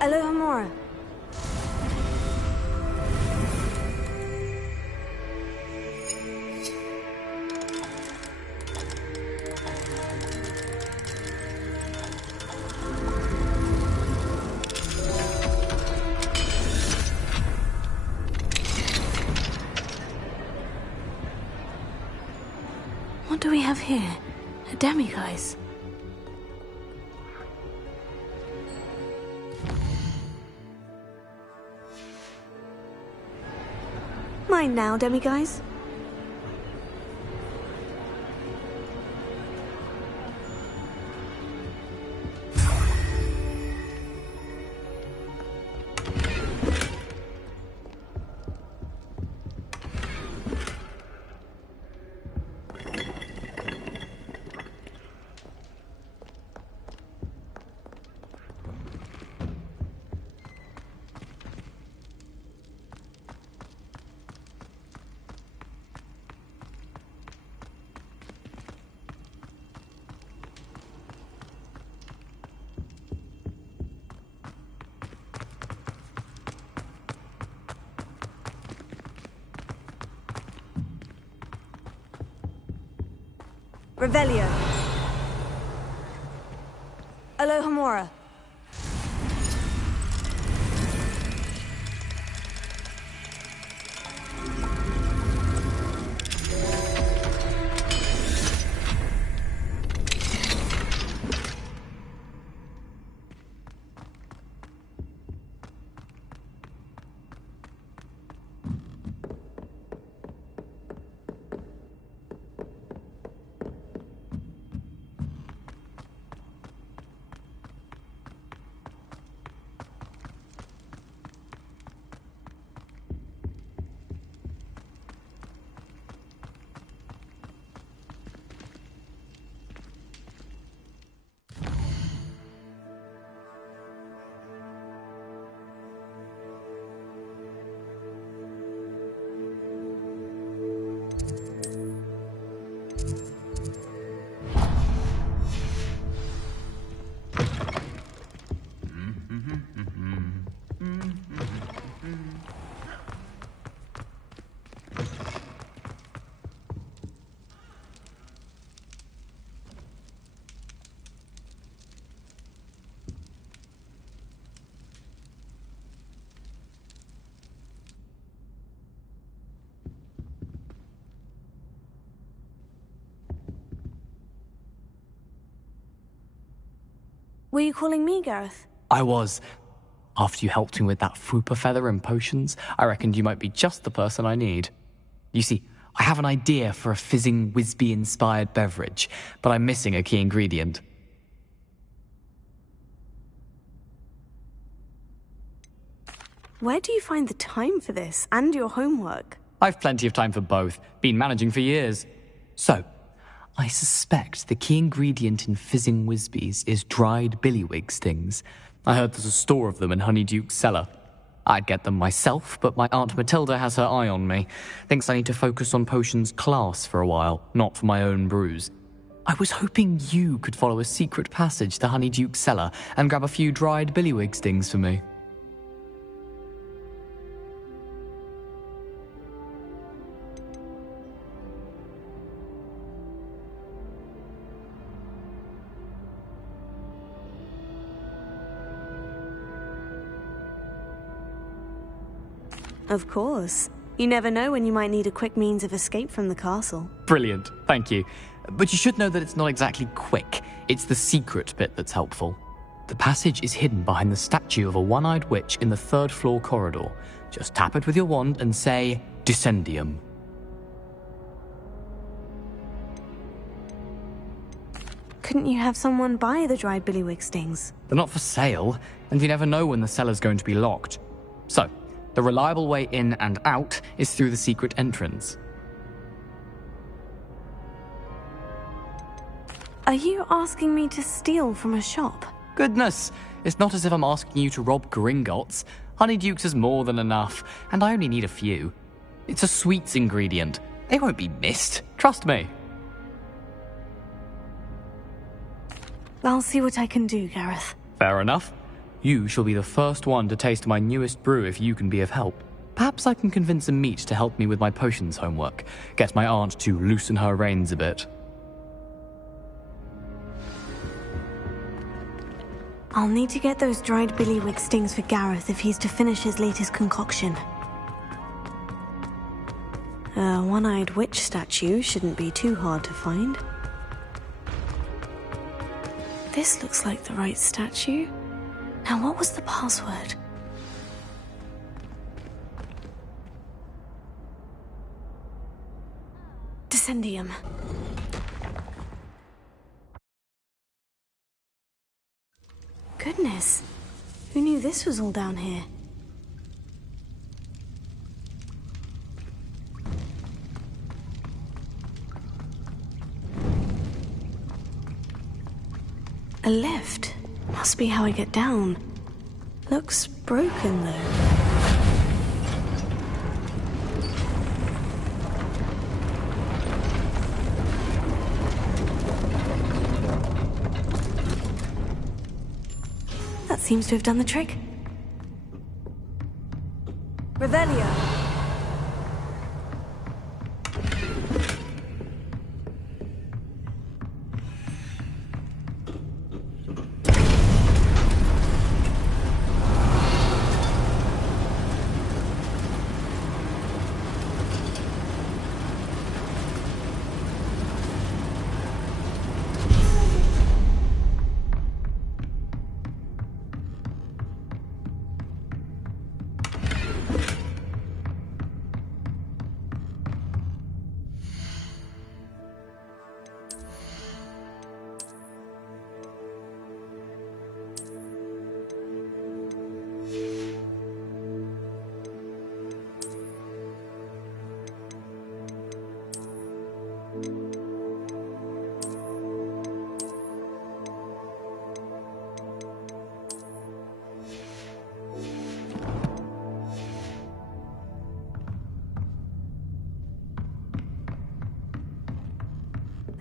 Alohomora. What do we have here? A demiguise. Mine now, demiguise. Revelio. Alohomora. Were you calling me, Gareth? I was. After you helped me with that Fupa feather and potions, I reckoned you might be just the person I need. You see, I have an idea for a fizzing Whizbee-inspired beverage, but I'm missing a key ingredient. Where do you find the time for this, and your homework? I've plenty of time for both. Been managing for years. So, I suspect the key ingredient in fizzing Whizbees is dried billywig stings. I heard there's a store of them in Honeyduke's cellar. I'd get them myself, but my Aunt Matilda has her eye on me. Thinks I need to focus on potions class for a while, not for my own brews. I was hoping you could follow a secret passage to Honeyduke's cellar and grab a few dried billywig stings for me. Of course. You never know when you might need a quick means of escape from the castle. Brilliant, thank you. But you should know that it's not exactly quick. It's the secret bit that's helpful. The passage is hidden behind the statue of a one-eyed witch in the third-floor corridor. Just tap it with your wand and say, Descendium. Couldn't you have someone buy the dried billywig stings? They're not for sale, and you never know when the cellar's going to be locked. So, the reliable way in and out is through the secret entrance. Are you asking me to steal from a shop? Goodness, it's not as if I'm asking you to rob Gringotts. Honeyduke's is more than enough, and I only need a few. It's a sweets ingredient. They won't be missed, trust me. I'll see what I can do, Gareth. Fair enough. You shall be the first one to taste my newest brew if you can be of help. Perhaps I can convince a meat to help me with my potions homework. Get my aunt to loosen her reins a bit. I'll need to get those dried billywig stings for Gareth if he's to finish his latest concoction. A one-eyed witch statue shouldn't be too hard to find. This looks like the right statue. Now, what was the password? Descendium. Goodness, who knew this was all down here? A lift. Must be how I get down. Looks broken, though. That seems to have done the trick. Revelio.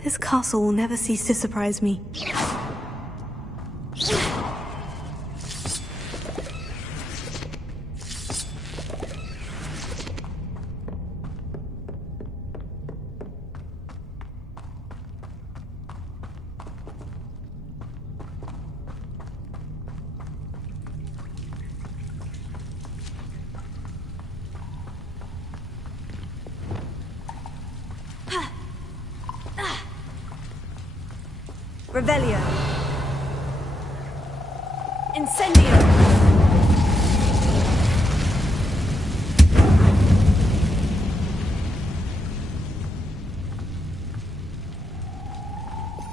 This castle will never cease to surprise me. Revelio. Incendio.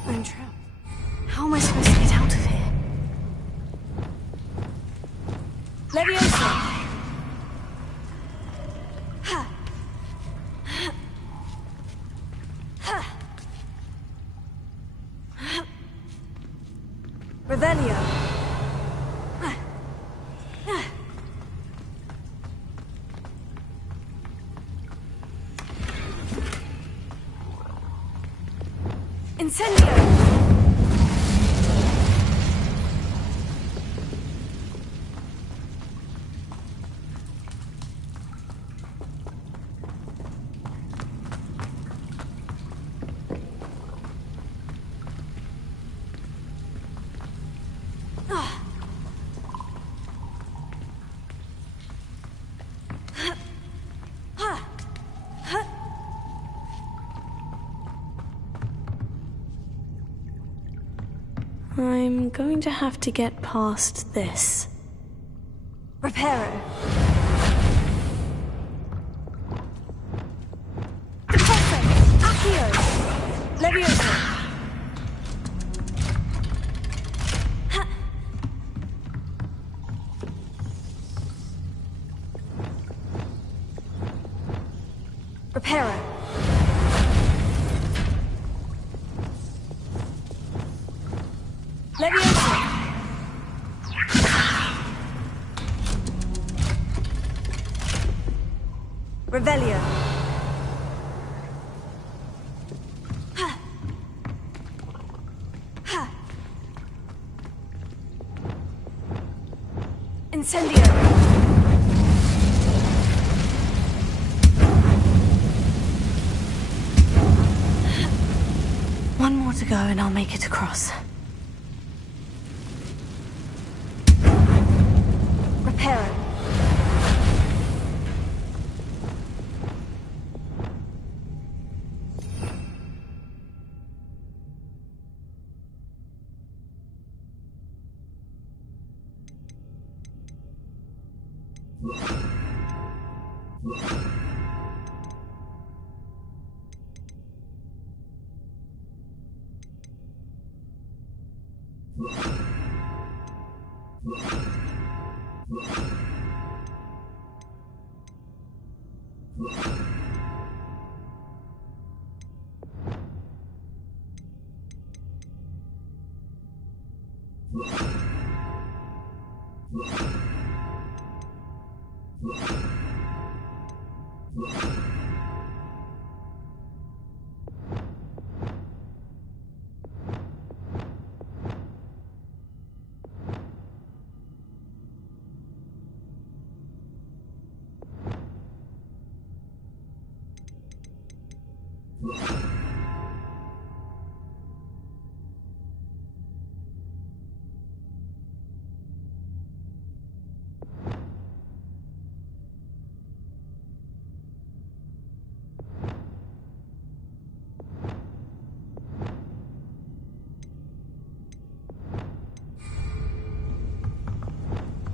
I'm trapped. How am I supposed to get out of here? Leviosa. Revelio. Incendio. I'm going to have to get past this. Reparo. Accio. Leviosa. Reparo. Leviosa. Revelio. Incendio. One more to go and I'll make it across. Reparo.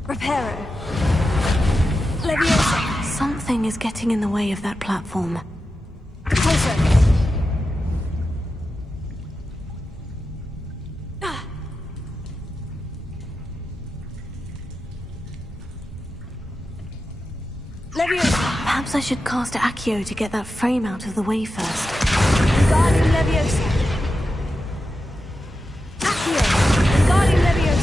Reparo. Leviosa. Something is getting in the way of that platform. Closer. Leviosa. Perhaps I should cast Accio to get that frame out of the way first. Guarding Leviosa. Accio. Guarding Leviosa.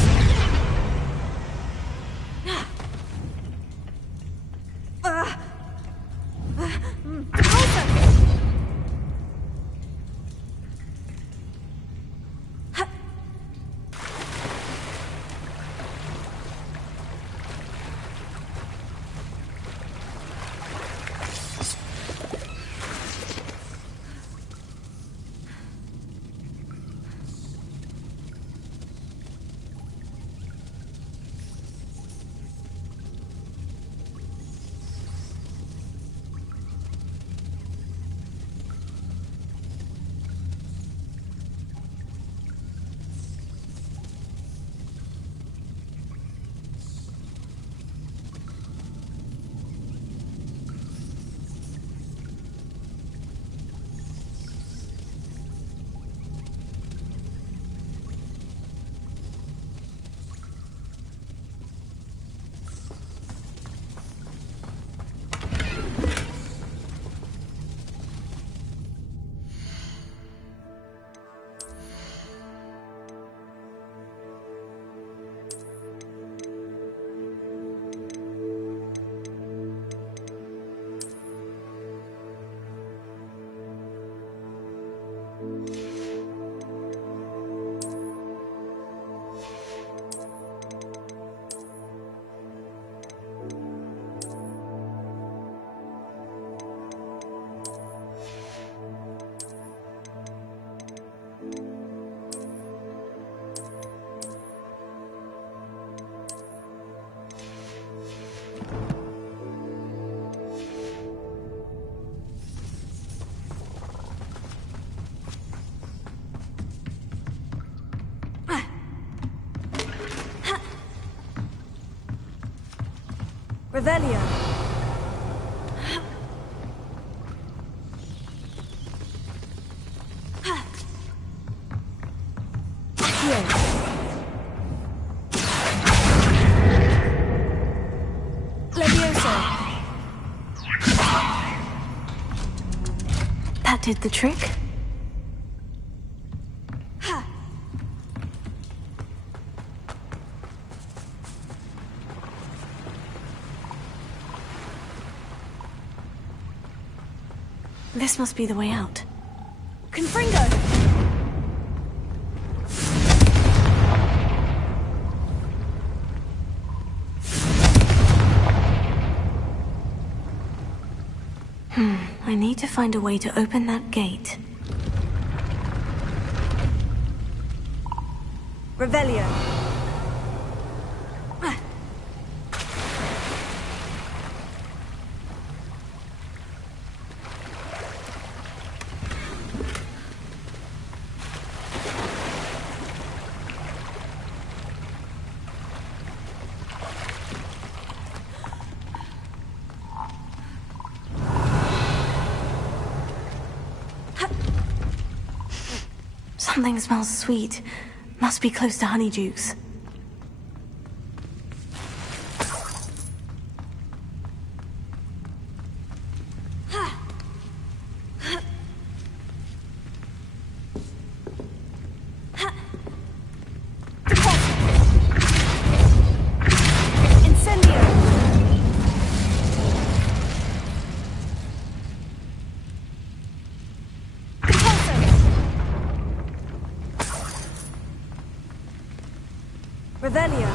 Revelio. That did the trick. This must be the way out. Confringo! I need to find a way to open that gate. Revelio. Something smells sweet. Must be close to Honeydukes. Revelio.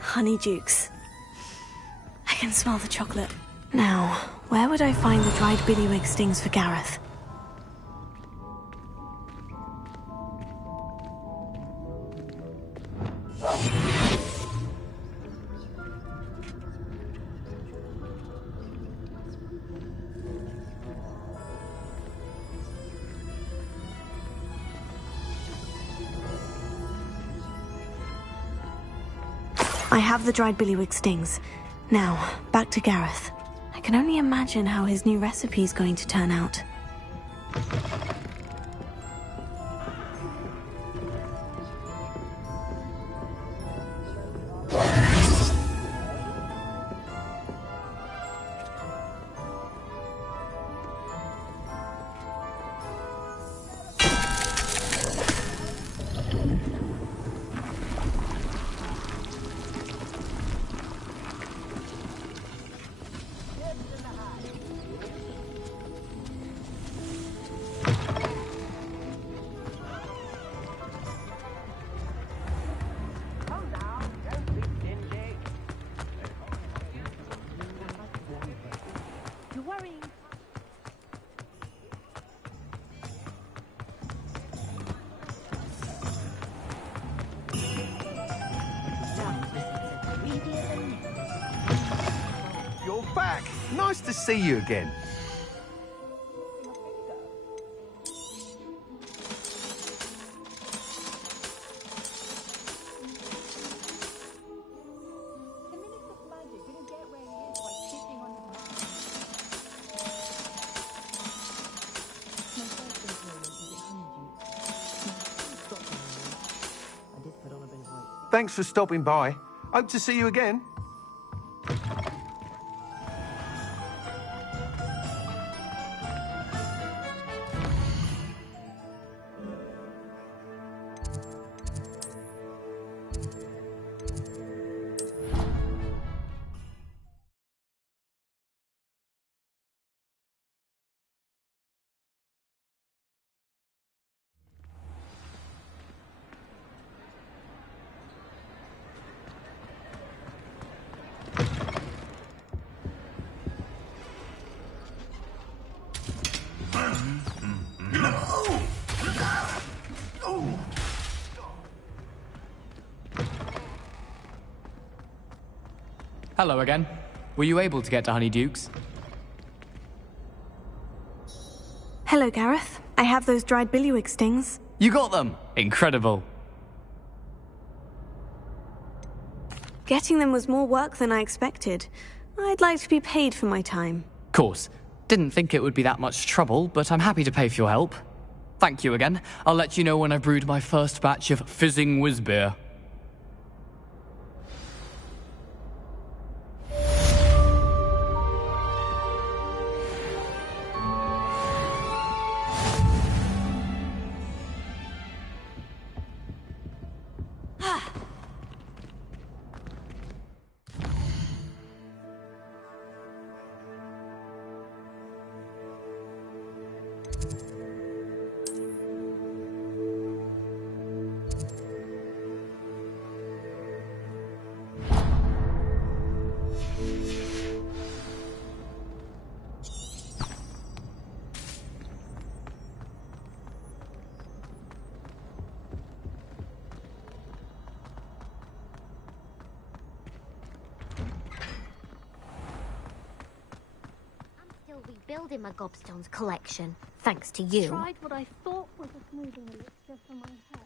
Honeydukes. I can smell the chocolate. Now, where would I find the dried billywig stings for Gareth? I have the dried billywig stings. Now, back to Gareth. I can only imagine how his new recipe's going to turn out. You're back. Nice to see you again. Thanks for stopping by. Hope to see you again. Hello again. Were you able to get to Honeydukes? Hello, Gareth. I have those dried billywig stings. You got them! Incredible. Getting them was more work than I expected. I'd like to be paid for my time. Course. Didn't think it would be that much trouble, but I'm happy to pay for your help. Thank you again. I'll let you know when I've brewed my first batch of fizzing whiz-beer. Rebuilding my gobstones collection, thanks to you. Tried what I thought was a smoothing elixir for my hair.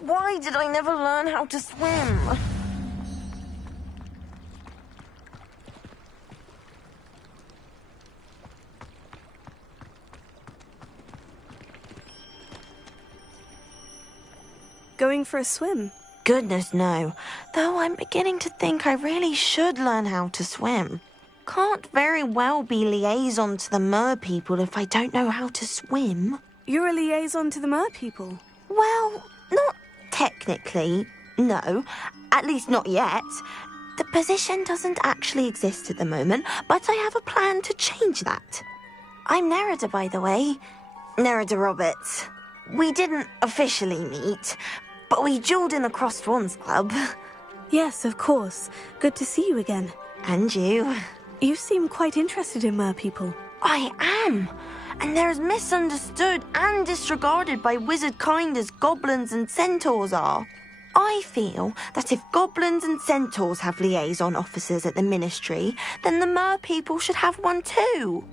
Why did I never learn how to swim? Going for a swim? Goodness, no. Though I'm beginning to think I really should learn how to swim. Can't very well be liaison to the mer people if I don't know how to swim. You're a liaison to the mer people? Well, not technically, no. At least not yet. The position doesn't actually exist at the moment, but I have a plan to change that. I'm Nerida, by the way. Nerida Roberts. We didn't officially meet, but we duelled in the Crossed Swans Club. Yes, of course. Good to see you again. And you. You seem quite interested in mer people. I am. And they're as misunderstood and disregarded by wizard kind as goblins and centaurs are. I feel that if goblins and centaurs have liaison officers at the ministry, then the mer people should have one too.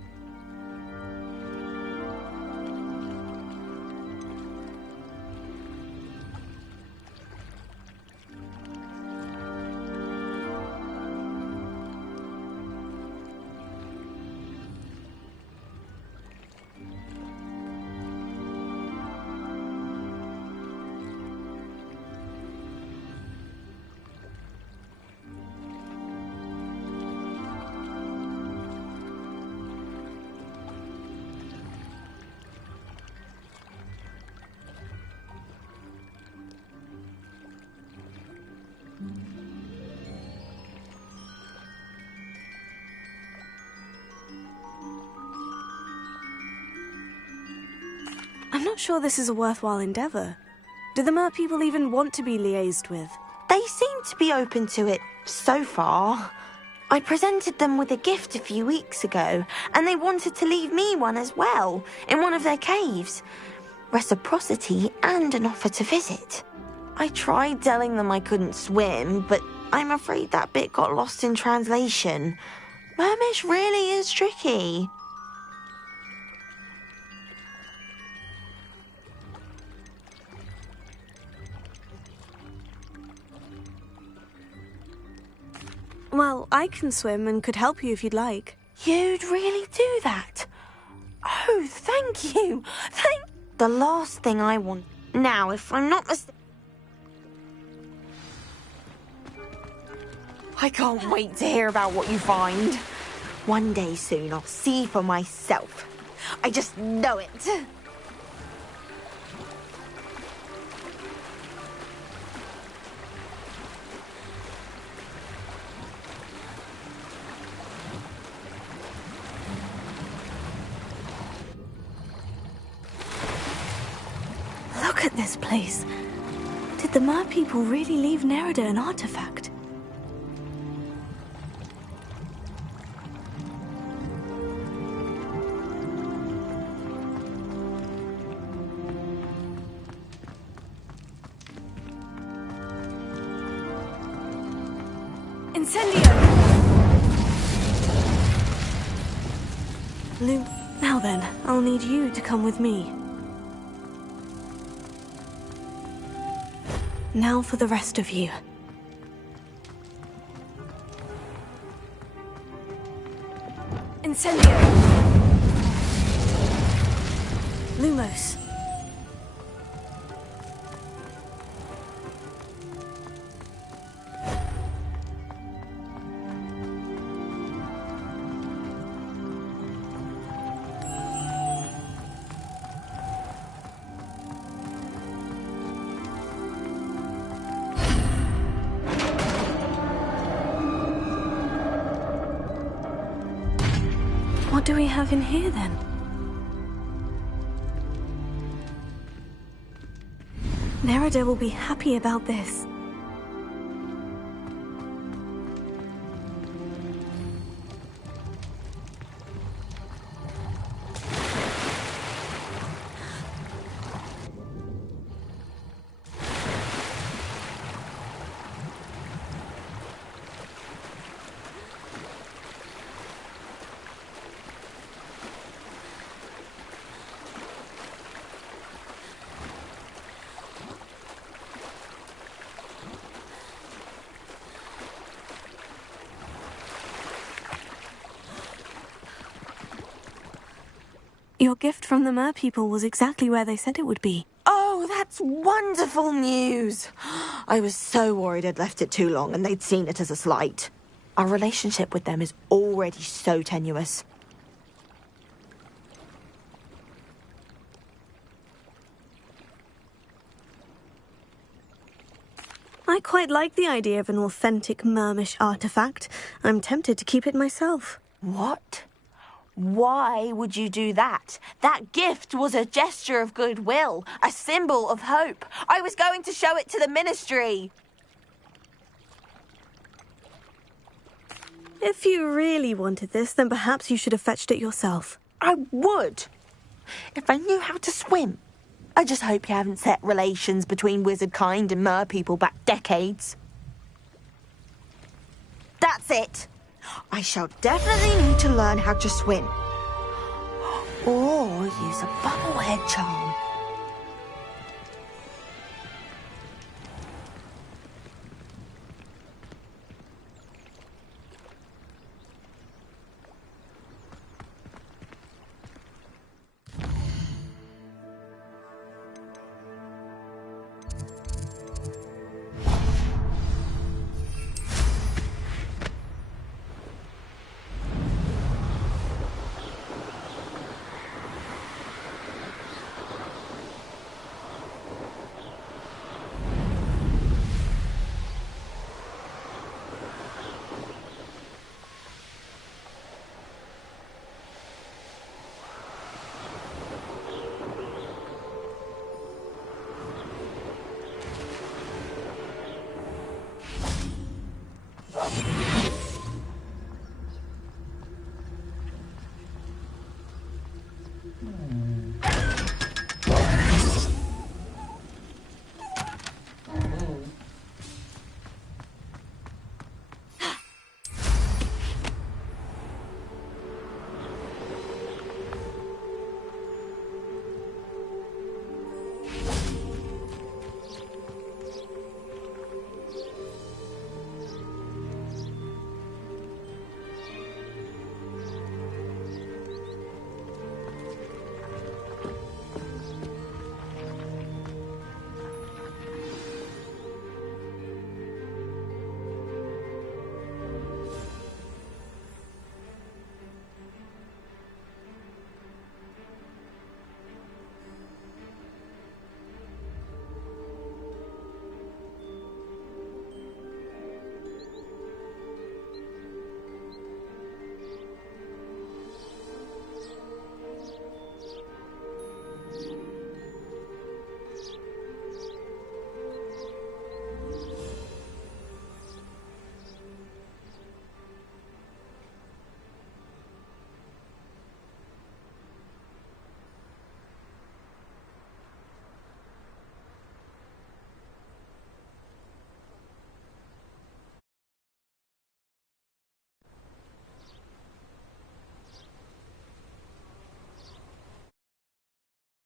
I'm not sure this is a worthwhile endeavour. Do the mer people even want to be liaised with? They seem to be open to it so far. I presented them with a gift a few weeks ago, and they wanted to leave me one as well, in one of their caves. Reciprocity and an offer to visit. I tried telling them I couldn't swim, but I'm afraid that bit got lost in translation. Mermish really is tricky. Well, I can swim and could help you if you'd like. You'd really do that? Oh, thank you. The last thing I want... Now, if I'm not mistaken... I can't wait to hear about what you find. One day soon, I'll see for myself. I just know it. Look at this place. Did the Mer people really leave Nerida an artifact? Incendio! Lou, now then, I'll need you to come with me. Now for the rest of you. Incendio! Lumos. What do we have in here, then? Nerida will be happy about this. Your gift from the Mer people was exactly where they said it would be. Oh, that's wonderful news. I was so worried I'd left it too long and they'd seen it as a slight. Our relationship with them is already so tenuous. I quite like the idea of an authentic Mermish artifact. I'm tempted to keep it myself. What? Why would you do that? That gift was a gesture of goodwill, a symbol of hope. I was going to show it to the ministry. If you really wanted this, then perhaps you should have fetched it yourself. I would, if I knew how to swim. I just hope you haven't set relations between wizard kind and Mer people back decades. That's it. I shall definitely need to learn how to swim. Or use a bubblehead charm.